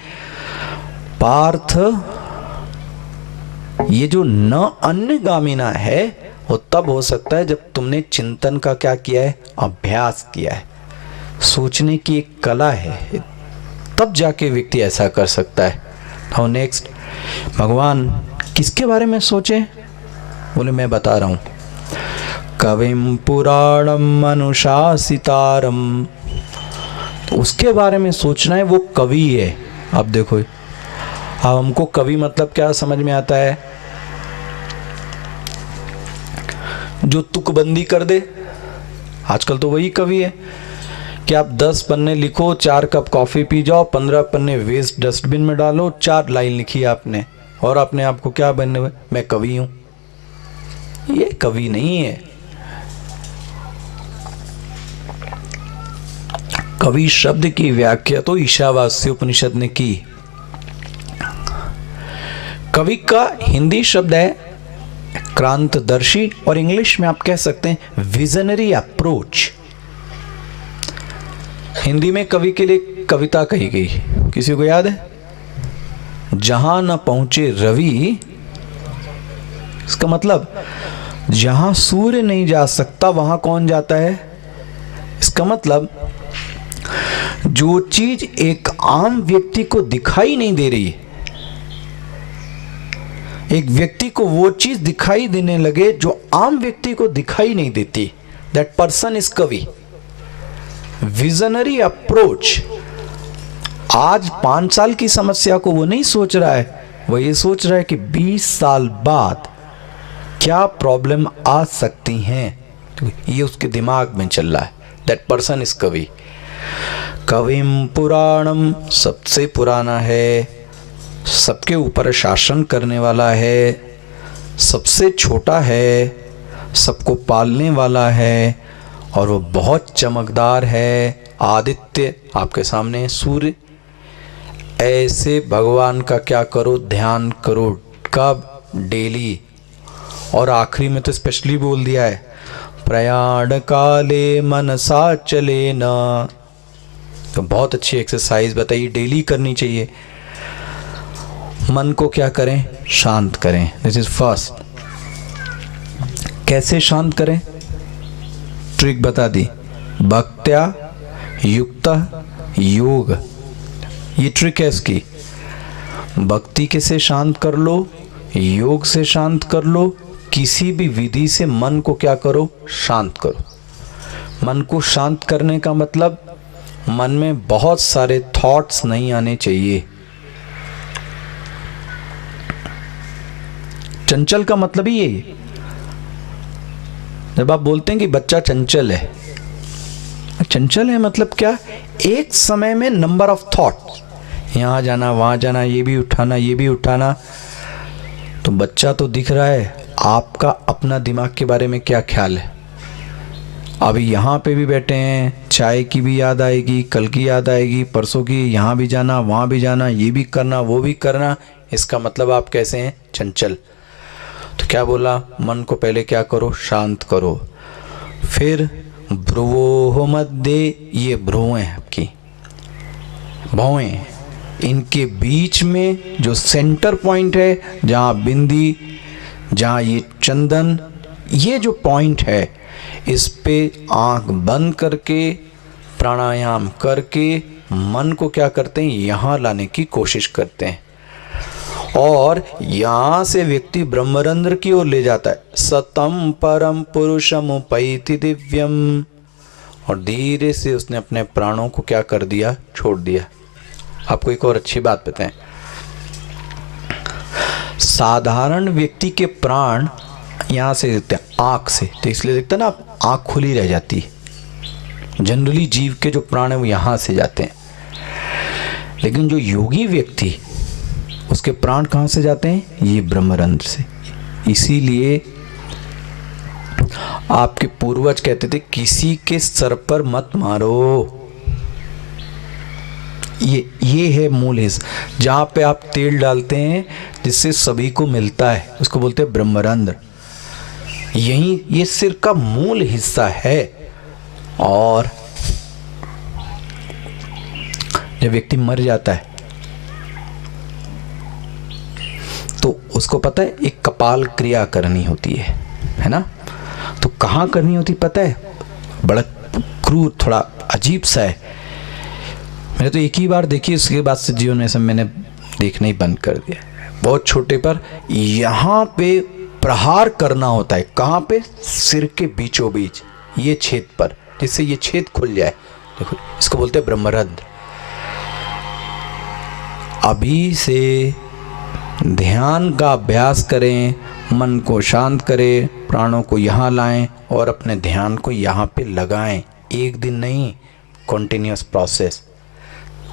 पार्थ ये जो न अन्यगामिना है वो तब हो सकता है जब तुमने चिंतन का क्या किया है, अभ्यास किया है। सोचने की एक कला है, तब जाके व्यक्ति ऐसा कर सकता है। और नेक्स्ट, भगवान किसके बारे में सोचे, बोले मैं बता रहा हूं, कविम पुराणम अनुशासितारम। तो उसके बारे में सोचना है, वो कवि है। अब देखो, अब हमको कवि मतलब क्या समझ में आता है, जो तुकबंदी कर दे। आजकल तो वही कवि है कि आप 10 पन्ने लिखो, 4 कप कॉफी पी जाओ, 15 पन्ने वेस्ट डस्टबिन में डालो, 4 लाइन लिखी आपने और अपने आप को क्या बनने हुए, मैं कवि हूं। ये कवि नहीं है। कवि शब्द की व्याख्या तो ईशावास्य उपनिषद ने की। कवि का हिंदी शब्द है क्रांतदर्शी, और इंग्लिश में आप कह सकते हैं विजनरी अप्रोच। हिंदी में कवि के लिए कविता कही गई, किसी को याद है, जहां न पहुंचे रवि। इसका मतलब जहां सूर्य नहीं जा सकता वहां कौन जाता है। इसका मतलब जो चीज एक आम व्यक्ति को दिखाई नहीं दे रही, एक व्यक्ति को वो चीज दिखाई देने लगे जो आम व्यक्ति को दिखाई नहीं देती, दैट पर्सन इज कवि। Visionary approach. आज 5 साल की समस्या को वो नहीं सोच रहा है, वो ये सोच रहा है कि 20 साल बाद क्या प्रॉब्लम आ सकती हैं, तो ये उसके दिमाग में चल रहा है। दैट पर्सन इज कवि। कविम पुराणम, सबसे पुराना है, सबके ऊपर शासन करने वाला है, सबसे छोटा है, सबको पालने वाला है, और वो बहुत चमकदार है। आदित्य आपके सामने, सूर्य। ऐसे भगवान का क्या करो, ध्यान करो। कब, डेली। और आखिरी में तो स्पेशली बोल दिया है, प्रयाण काले मनसा चले न। तो बहुत अच्छी एक्सरसाइज बताइए, डेली करनी चाहिए। मन को क्या करें, शांत करें। This is first. कैसे शांत करें, ट्रिक बता दी, भक्त्या युक्त योग। ये ट्रिक है इसकी। भक्ति के से शांत कर लो, योग से शांत कर लो, किसी भी विधि से मन को क्या करो, शांत करो। मन को शांत करने का मतलब मन में बहुत सारे थॉट्स नहीं आने चाहिए। चंचल का मतलब ही यही। जब आप बोलते हैं कि बच्चा चंचल है, चंचल है मतलब क्या, एक समय में नंबर ऑफ थॉट्स, यहाँ जाना वहाँ जाना, ये भी उठाना ये भी उठाना। तो बच्चा तो दिख रहा है, आपका अपना दिमाग के बारे में क्या ख्याल है। अभी यहाँ पे भी बैठे हैं, चाय की भी याद आएगी, कल की याद आएगी, परसों की, यहाँ भी जाना वहाँ भी जाना, ये भी करना वो भी करना। इसका मतलब आप कैसे हैं, चंचल। तो क्या बोला, मन को पहले क्या करो, शांत करो। फिर भ्रुवोः मध्ये, ये भ्रुवें हैं आपकी, भौएं, इनके बीच में जो सेंटर पॉइंट है, जहाँ बिंदी, जहाँ ये चंदन, ये जो पॉइंट है, इस पे आंख बंद करके प्राणायाम करके मन को क्या करते हैं, यहाँ लाने की कोशिश करते हैं। और यहाँ से व्यक्ति ब्रह्मरंध्र की ओर ले जाता है। सतम परम पुरुषम उपैति दिव्यम। और धीरे से उसने अपने प्राणों को क्या कर दिया, छोड़ दिया। आपको एक और अच्छी बात बताएं, साधारण व्यक्ति के प्राण यहाँ से देते हैं, आँख से, तो इसलिए देखते हैं ना, आँख खुली रह जाती है। जनरली जीव के जो प्राण है वो यहाँ से जाते हैं, लेकिन जो योगी व्यक्ति, उसके प्राण कहाँ से जाते हैं, ये ब्रह्मरंध्र से। इसीलिए आपके पूर्वज कहते थे, किसी के सर पर मत मारो, ये है मूल हिस्सा, जहाँ पे आप तेल डालते हैं जिससे सभी को मिलता है, उसको बोलते हैं ब्रह्मरंध्र। यही ये सिर का मूल हिस्सा है। और जब व्यक्ति मर जाता है तो उसको पता है एक कपाल क्रिया करनी होती है ना। तो कहाँ करनी होती पता है? बड़ा क्रूर, थोड़ा अजीब सा है। मैंने तो एक ही बार देखी, उसके बाद से जीवन में सब मैंने देखना ही बंद कर दिया। बहुत छोटे पर यहाँ पे प्रहार करना होता है। कहाँ पे? सिर के बीचों बीच, ये छेद पर, जिससे ये छेद खुल जाए। देखो, इसको बोलते हैं ब्रह्मरंध्र। अभी से ध्यान का अभ्यास करें, मन को शांत करें, प्राणों को यहाँ लाएं और अपने ध्यान को यहाँ पे लगाएं। एक दिन नहीं, कॉन्टिन्यूअस प्रोसेस।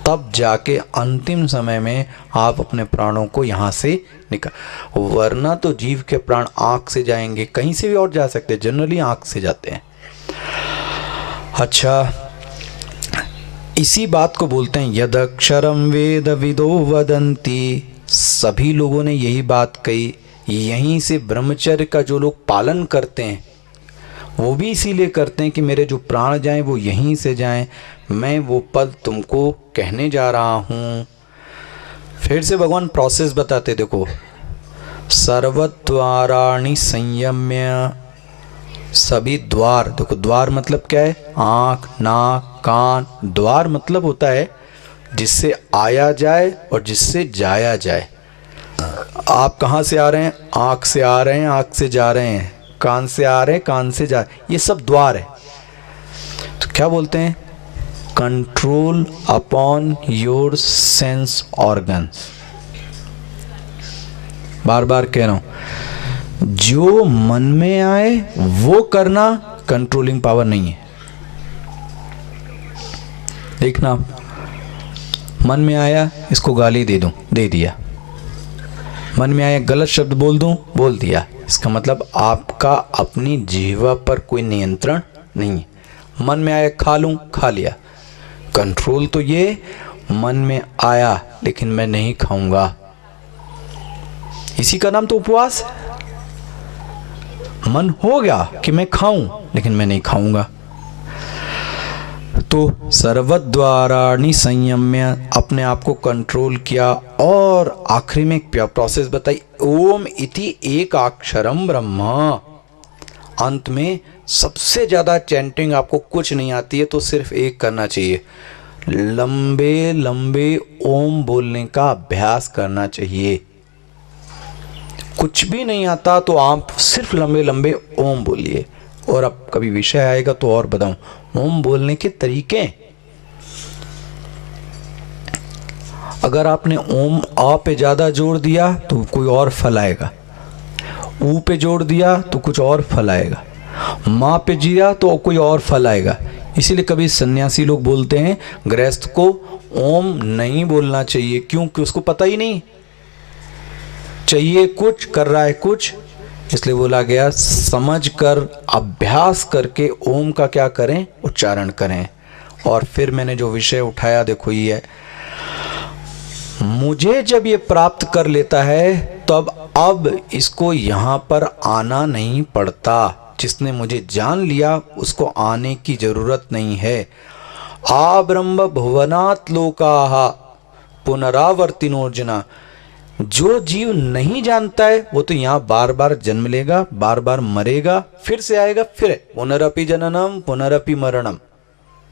तब जाके अंतिम समय में आप अपने प्राणों को यहाँ से निकाल, वरना तो जीव के प्राण आँख से जाएंगे, कहीं से भी और जा सकते हैं, जनरली आँख से जाते हैं। अच्छा, इसी बात को बोलते हैं यदक्षरम वेद विदो वदंती। सभी लोगों ने यही बात कही। यहीं से ब्रह्मचर्य का जो लोग पालन करते हैं वो भी इसीलिए करते हैं कि मेरे जो प्राण जाएं वो यहीं से जाएं। मैं वो पद तुमको कहने जा रहा हूँ। फिर से भगवान प्रोसेस बताते, देखो, सर्वद्वाराणि संयम्य, सभी द्वार। देखो, द्वार मतलब क्या है? आँख, नाक, कान। द्वार मतलब होता है जिससे आया जाए और जिससे जाया जाए। आप कहाँ से आ रहे हैं? आँख से आ रहे हैं, आँख से जा रहे हैं। कान से आ रहे हैं, कान से जा, ये सब द्वार है। तो क्या बोलते हैं? Control upon your sense organs. बार बार कह रहा हूं, जो मन में आए वो करना कंट्रोलिंग पावर नहीं है। देखना, मन में आया इसको गाली दे दूं, दे दिया। मन में आया गलत शब्द बोल दूं, बोल दिया। इसका मतलब आपका अपनी जीवा पर कोई नियंत्रण नहीं है। मन में आया खा लूं, खा लिया। कंट्रोल तो ये, मन में आया लेकिन मैं नहीं खाऊंगा, इसी का नाम तो उपवास है। मन हो गया कि मैं खाऊं लेकिन मैं नहीं खाऊंगा। तो सर्वद्वाराणि संयम्य, अपने आप को कंट्रोल किया। और आखिरी में एक प्रोसेस बताई, ओम इति एक अक्षरम ब्रह्मा। अंत में सबसे ज्यादा चैंटिंग आपको कुछ नहीं आती है तो सिर्फ एक करना चाहिए, लंबे लंबे ओम बोलने का अभ्यास करना चाहिए। कुछ भी नहीं आता तो आप सिर्फ लंबे लंबे ओम बोलिए। और अब कभी विषय आएगा तो और बताऊं ओम बोलने के तरीके। अगर आपने ओम आ पे ज्यादा जोर दिया तो कोई और फल आएगा, ऊ पे जोर दिया तो कुछ और फल आएगा, माँ पे जिया तो कोई और फल आएगा। इसीलिए कभी सन्यासी लोग बोलते हैं गृहस्थ को ओम नहीं बोलना चाहिए, क्योंकि उसको पता ही नहीं, चाहिए कुछ, कर रहा है कुछ। इसलिए बोला गया समझ कर अभ्यास करके ओम का क्या करें, उच्चारण करें। और फिर मैंने जो विषय उठाया देखो ये है, मुझे जब ये प्राप्त कर लेता है तब अब इसको यहाँ पर आना नहीं पड़ता। जिसने मुझे जान लिया उसको आने की जरूरत नहीं है। आ ब्रह्म भुवनात् लोकाः पुनरावर्तिनोर्जुना। जो जीव नहीं जानता है वो तो यहाँ बार बार जन्म लेगा, बार बार मरेगा, फिर से आएगा, फिर पुनरपि जननम पुनरपि मरणम,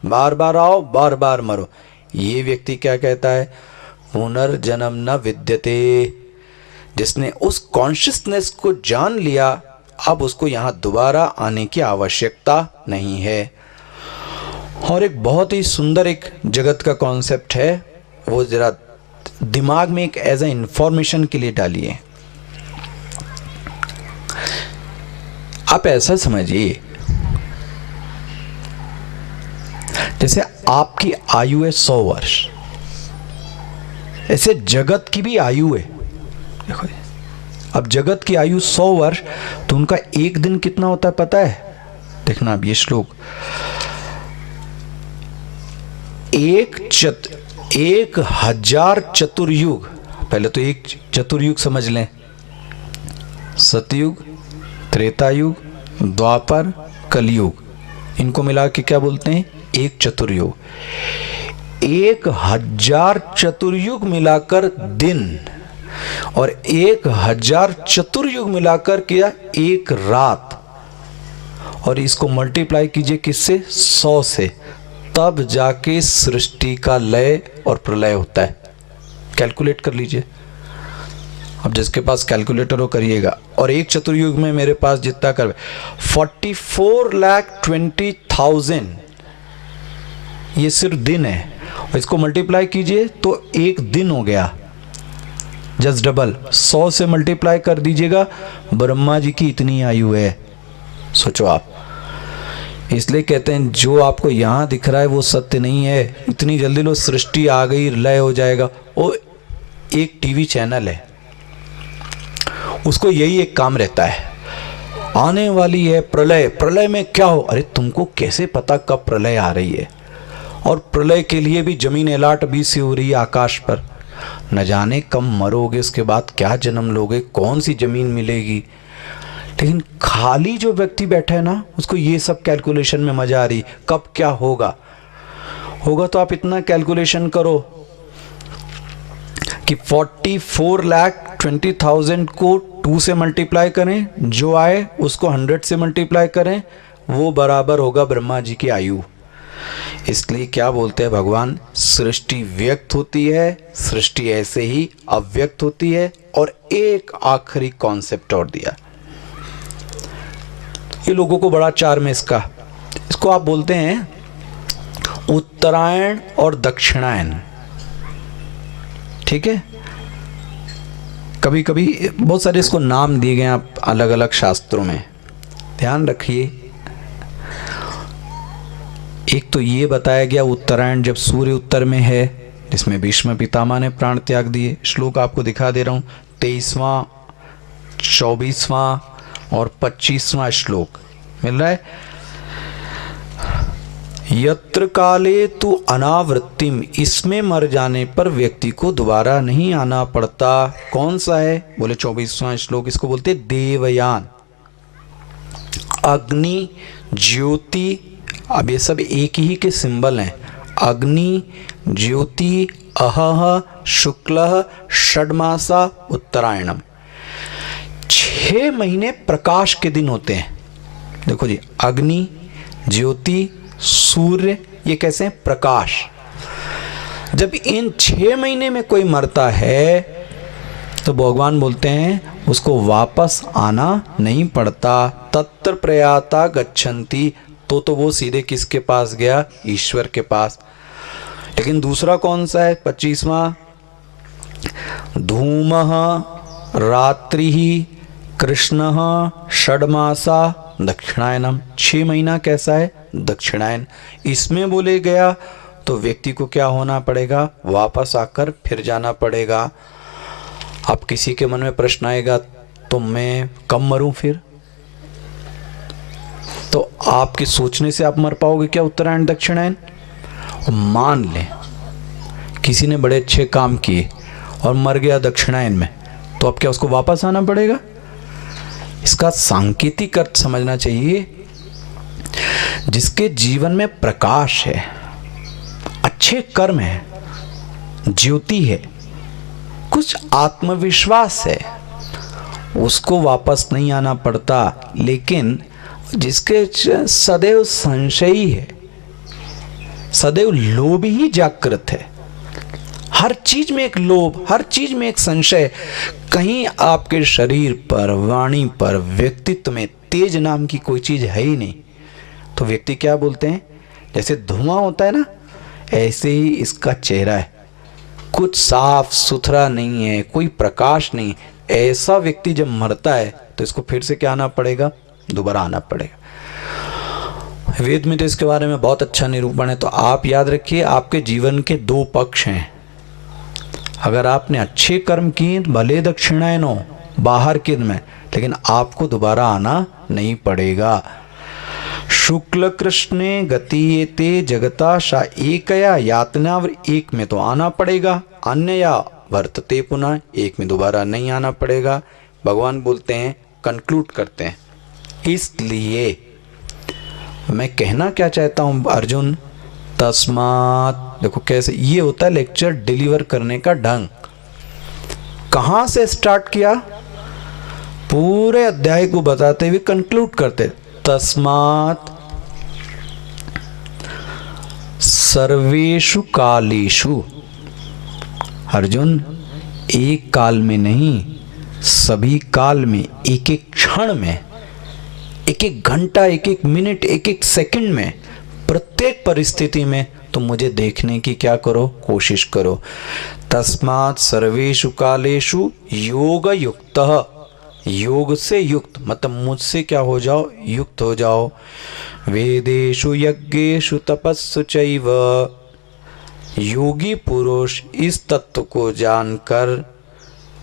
बार बार आओ बार बार मरो। ये व्यक्ति क्या कहता है? पुनर्जन्म न विद्यते। जिसने उस कॉन्शियसनेस को जान लिया अब उसको यहाँ दोबारा आने की आवश्यकता नहीं है। और एक बहुत ही सुंदर एक जगत का कॉन्सेप्ट है, वो जरा दिमाग में एक एज ए इंफॉर्मेशन के लिए डालिए। आप ऐसा समझिए जैसे आपकी आयु है 100 वर्ष, ऐसे जगत की भी आयु है। देखो, अब जगत की आयु 100 वर्ष, तो उनका एक दिन कितना होता है पता है? देखना अब ये श्लोक, 1000 चतुर्युग, पहले तो एक चतुर्युग समझ लें, सतयुग, त्रेतायुग, द्वापर, कलयुग, इनको मिला के क्या बोलते हैं? एक चतुर्युग। 1000 चतुर्युग मिलाकर दिन, और 1000 चतुर्युग मिलाकर किया एक रात, और इसको मल्टीप्लाई कीजिए किससे? 100 से, तब जाके सृष्टि का लय और प्रलय होता है। कैलकुलेट कर लीजिए, अब जिसके पास कैलकुलेटर हो करिएगा। और एक चतुर्युग में मेरे पास जितना कर 44,20,000, ये सिर्फ दिन है, और इसको मल्टीप्लाई कीजिए तो एक दिन हो गया, जस्ट डबल। 100 से मल्टीप्लाई कर दीजिएगा, ब्रह्मा जी की इतनी आयु है, सोचो आप। इसलिए कहते हैं जो आपको यहां दिख रहा है वो सत्य नहीं है। इतनी जल्दी लो सृष्टि आ गई, लय हो जाएगा, वो एक टीवी चैनल है, उसको यही एक काम रहता है, आने वाली है प्रलय, प्रलय में क्या हो, अरे तुमको कैसे पता कब प्रलय आ रही है? और प्रलय के लिए भी जमीन अलर्ट अभी से हो रही है आकाश पर, न जाने कब मरोगे, उसके बाद क्या जन्म लोगे, कौन सी जमीन मिलेगी। लेकिन खाली जो व्यक्ति बैठा है ना, उसको ये सब कैलकुलेशन में मजा आ रही, कब क्या होगा। तो आप इतना कैलकुलेशन करो कि 44,20,000 को 2 से मल्टीप्लाई करें, जो आए उसको 100 से मल्टीप्लाई करें, वो बराबर होगा ब्रह्मा जी की आयु। इसलिए क्या बोलते हैं भगवान, सृष्टि व्यक्त होती है, सृष्टि ऐसे ही अव्यक्त होती है। और एक आखिरी कॉन्सेप्ट और दिया, ये लोगों को बड़ा चार्म है इसको आप बोलते हैं उत्तरायण और दक्षिणायन। ठीक है, कभी कभी बहुत सारे इसको नाम दिए गए आप अलग अलग शास्त्रों में, ध्यान रखिए। एक तो ये बताया गया उत्तरायण जब सूर्य उत्तर में है, जिसमें भीष्म पितामह ने प्राण त्याग दिए। श्लोक आपको दिखा दे रहा हूं, 23वां, 24वां और 25वां श्लोक मिल रहा है। यत्र काले तु अनावृत्तिम, इसमें मर जाने पर व्यक्ति को दोबारा नहीं आना पड़ता। कौन सा है? बोले 24वां श्लोक, इसको बोलते देवयान। अग्नि, ज्योति, अब ये सब एक ही के सिंबल हैं। अग्नि, ज्योति, अहह, शुक्ल, षड्मासा, उत्तरायणम। 6 महीने प्रकाश के दिन होते हैं। देखो जी, अग्नि, ज्योति, सूर्य, ये कैसे हैं? प्रकाश। जब इन 6 महीने में कोई मरता है तो भगवान बोलते हैं उसको वापस आना नहीं पड़ता। तत्र प्रयाता गच्छन्ति, तो वो सीधे किसके पास गया? ईश्वर के पास। लेकिन दूसरा कौन सा है? 25वां, धूमः रात्रि कृष्ण षड्मासा दक्षिणायनम। 6 महीना कैसा है? दक्षिणायन। इसमें बोले गया तो व्यक्ति को क्या होना पड़ेगा? वापस आकर फिर जाना पड़ेगा। अब किसी के मन में प्रश्न आएगा तो मैं कब मरूं फिर? तो आपके सोचने से आप मर पाओगे क्या उत्तरायण दक्षिणायन? मान लें किसी ने बड़े अच्छे काम किए और मर गया दक्षिणायन में, तो अब क्या उसको वापस आना पड़ेगा? इसका सांकेतिक अर्थ समझना चाहिए। जिसके जीवन में प्रकाश है, अच्छे कर्म है, ज्योति है, कुछ आत्मविश्वास है, उसको वापस नहीं आना पड़ता। लेकिन जिसके सदैव संशयी है, सदैव लोभ ही जागृत है, हर चीज में एक लोभ, हर चीज में एक संशय, कहीं आपके शरीर पर, वाणी पर, व्यक्तित्व में तेज नाम की कोई चीज है ही नहीं, तो व्यक्ति क्या बोलते हैं? जैसे धुआं होता है ना, ऐसे ही इसका चेहरा है, कुछ साफ सुथरा नहीं है, कोई प्रकाश नहीं। ऐसा व्यक्ति जब मरता है तो इसको फिर से क्या आना पड़ेगा? दोबारा आना पड़ेगा। वेद में तो इसके बारे में बहुत अच्छा निरूपण है। तो आप याद रखिए, आपके जीवन के 2 पक्ष हैं। अगर आपने अच्छे कर्म किए भले दक्षिणायन हो बाहर के में, लेकिन आपको दोबारा आना नहीं पड़ेगा। शुक्ल कृष्णे गतियेते जगता सा एकया यातना, और एक में तो आना पड़ेगा, अन्य या वर्तते पुनः, एक में दोबारा नहीं आना पड़ेगा। भगवान बोलते हैं, कंक्लूड करते हैं, इसलिए मैं कहना क्या चाहता हूं अर्जुन, तस्मात, देखो कैसे ये होता है लेक्चर डिलीवर करने का ढंग। कहां से स्टार्ट किया, पूरे अध्याय को बताते हुए कंक्लूड करते, तस्मात सर्वेषु कालेषु, अर्जुन एक काल में नहीं, सभी काल में, एक एक क्षण में, एक एक घंटा, एक एक मिनट, एक एक सेकंड में, प्रत्येक परिस्थिति में तुम मुझे देखने की क्या करो, कोशिश करो। तस्मात् सर्वेषु कालेषु योग युक्तः, योग से युक्त मतलब मुझसे क्या हो जाओ, युक्त हो जाओ। वेदेषु यज्ञेषु तपस्सु चैव, योगी पुरुष इस तत्व को जानकर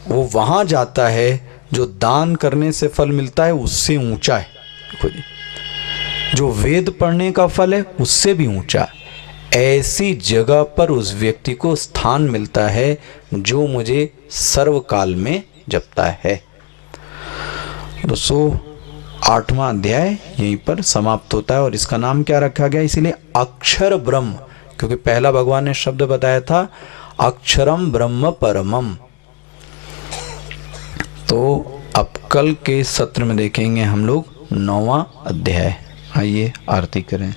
वो वहां जाता है जो दान करने से फल मिलता है उससे ऊंचा है। देखो जी, जो वेद पढ़ने का फल है उससे भी ऊंचा, ऐसी जगह पर उस व्यक्ति को स्थान मिलता है जो मुझे सर्वकाल में जपता है। दोस्तों 8वां अध्याय यहीं पर समाप्त होता है और इसका नाम क्या रखा गया, इसीलिए अक्षर ब्रह्म, क्योंकि पहला भगवान ने शब्द बताया था अक्षरम ब्रह्म परमम। तो अब कल के सत्र में देखेंगे हम लोग 9वां अध्याय। आइए आरती करें।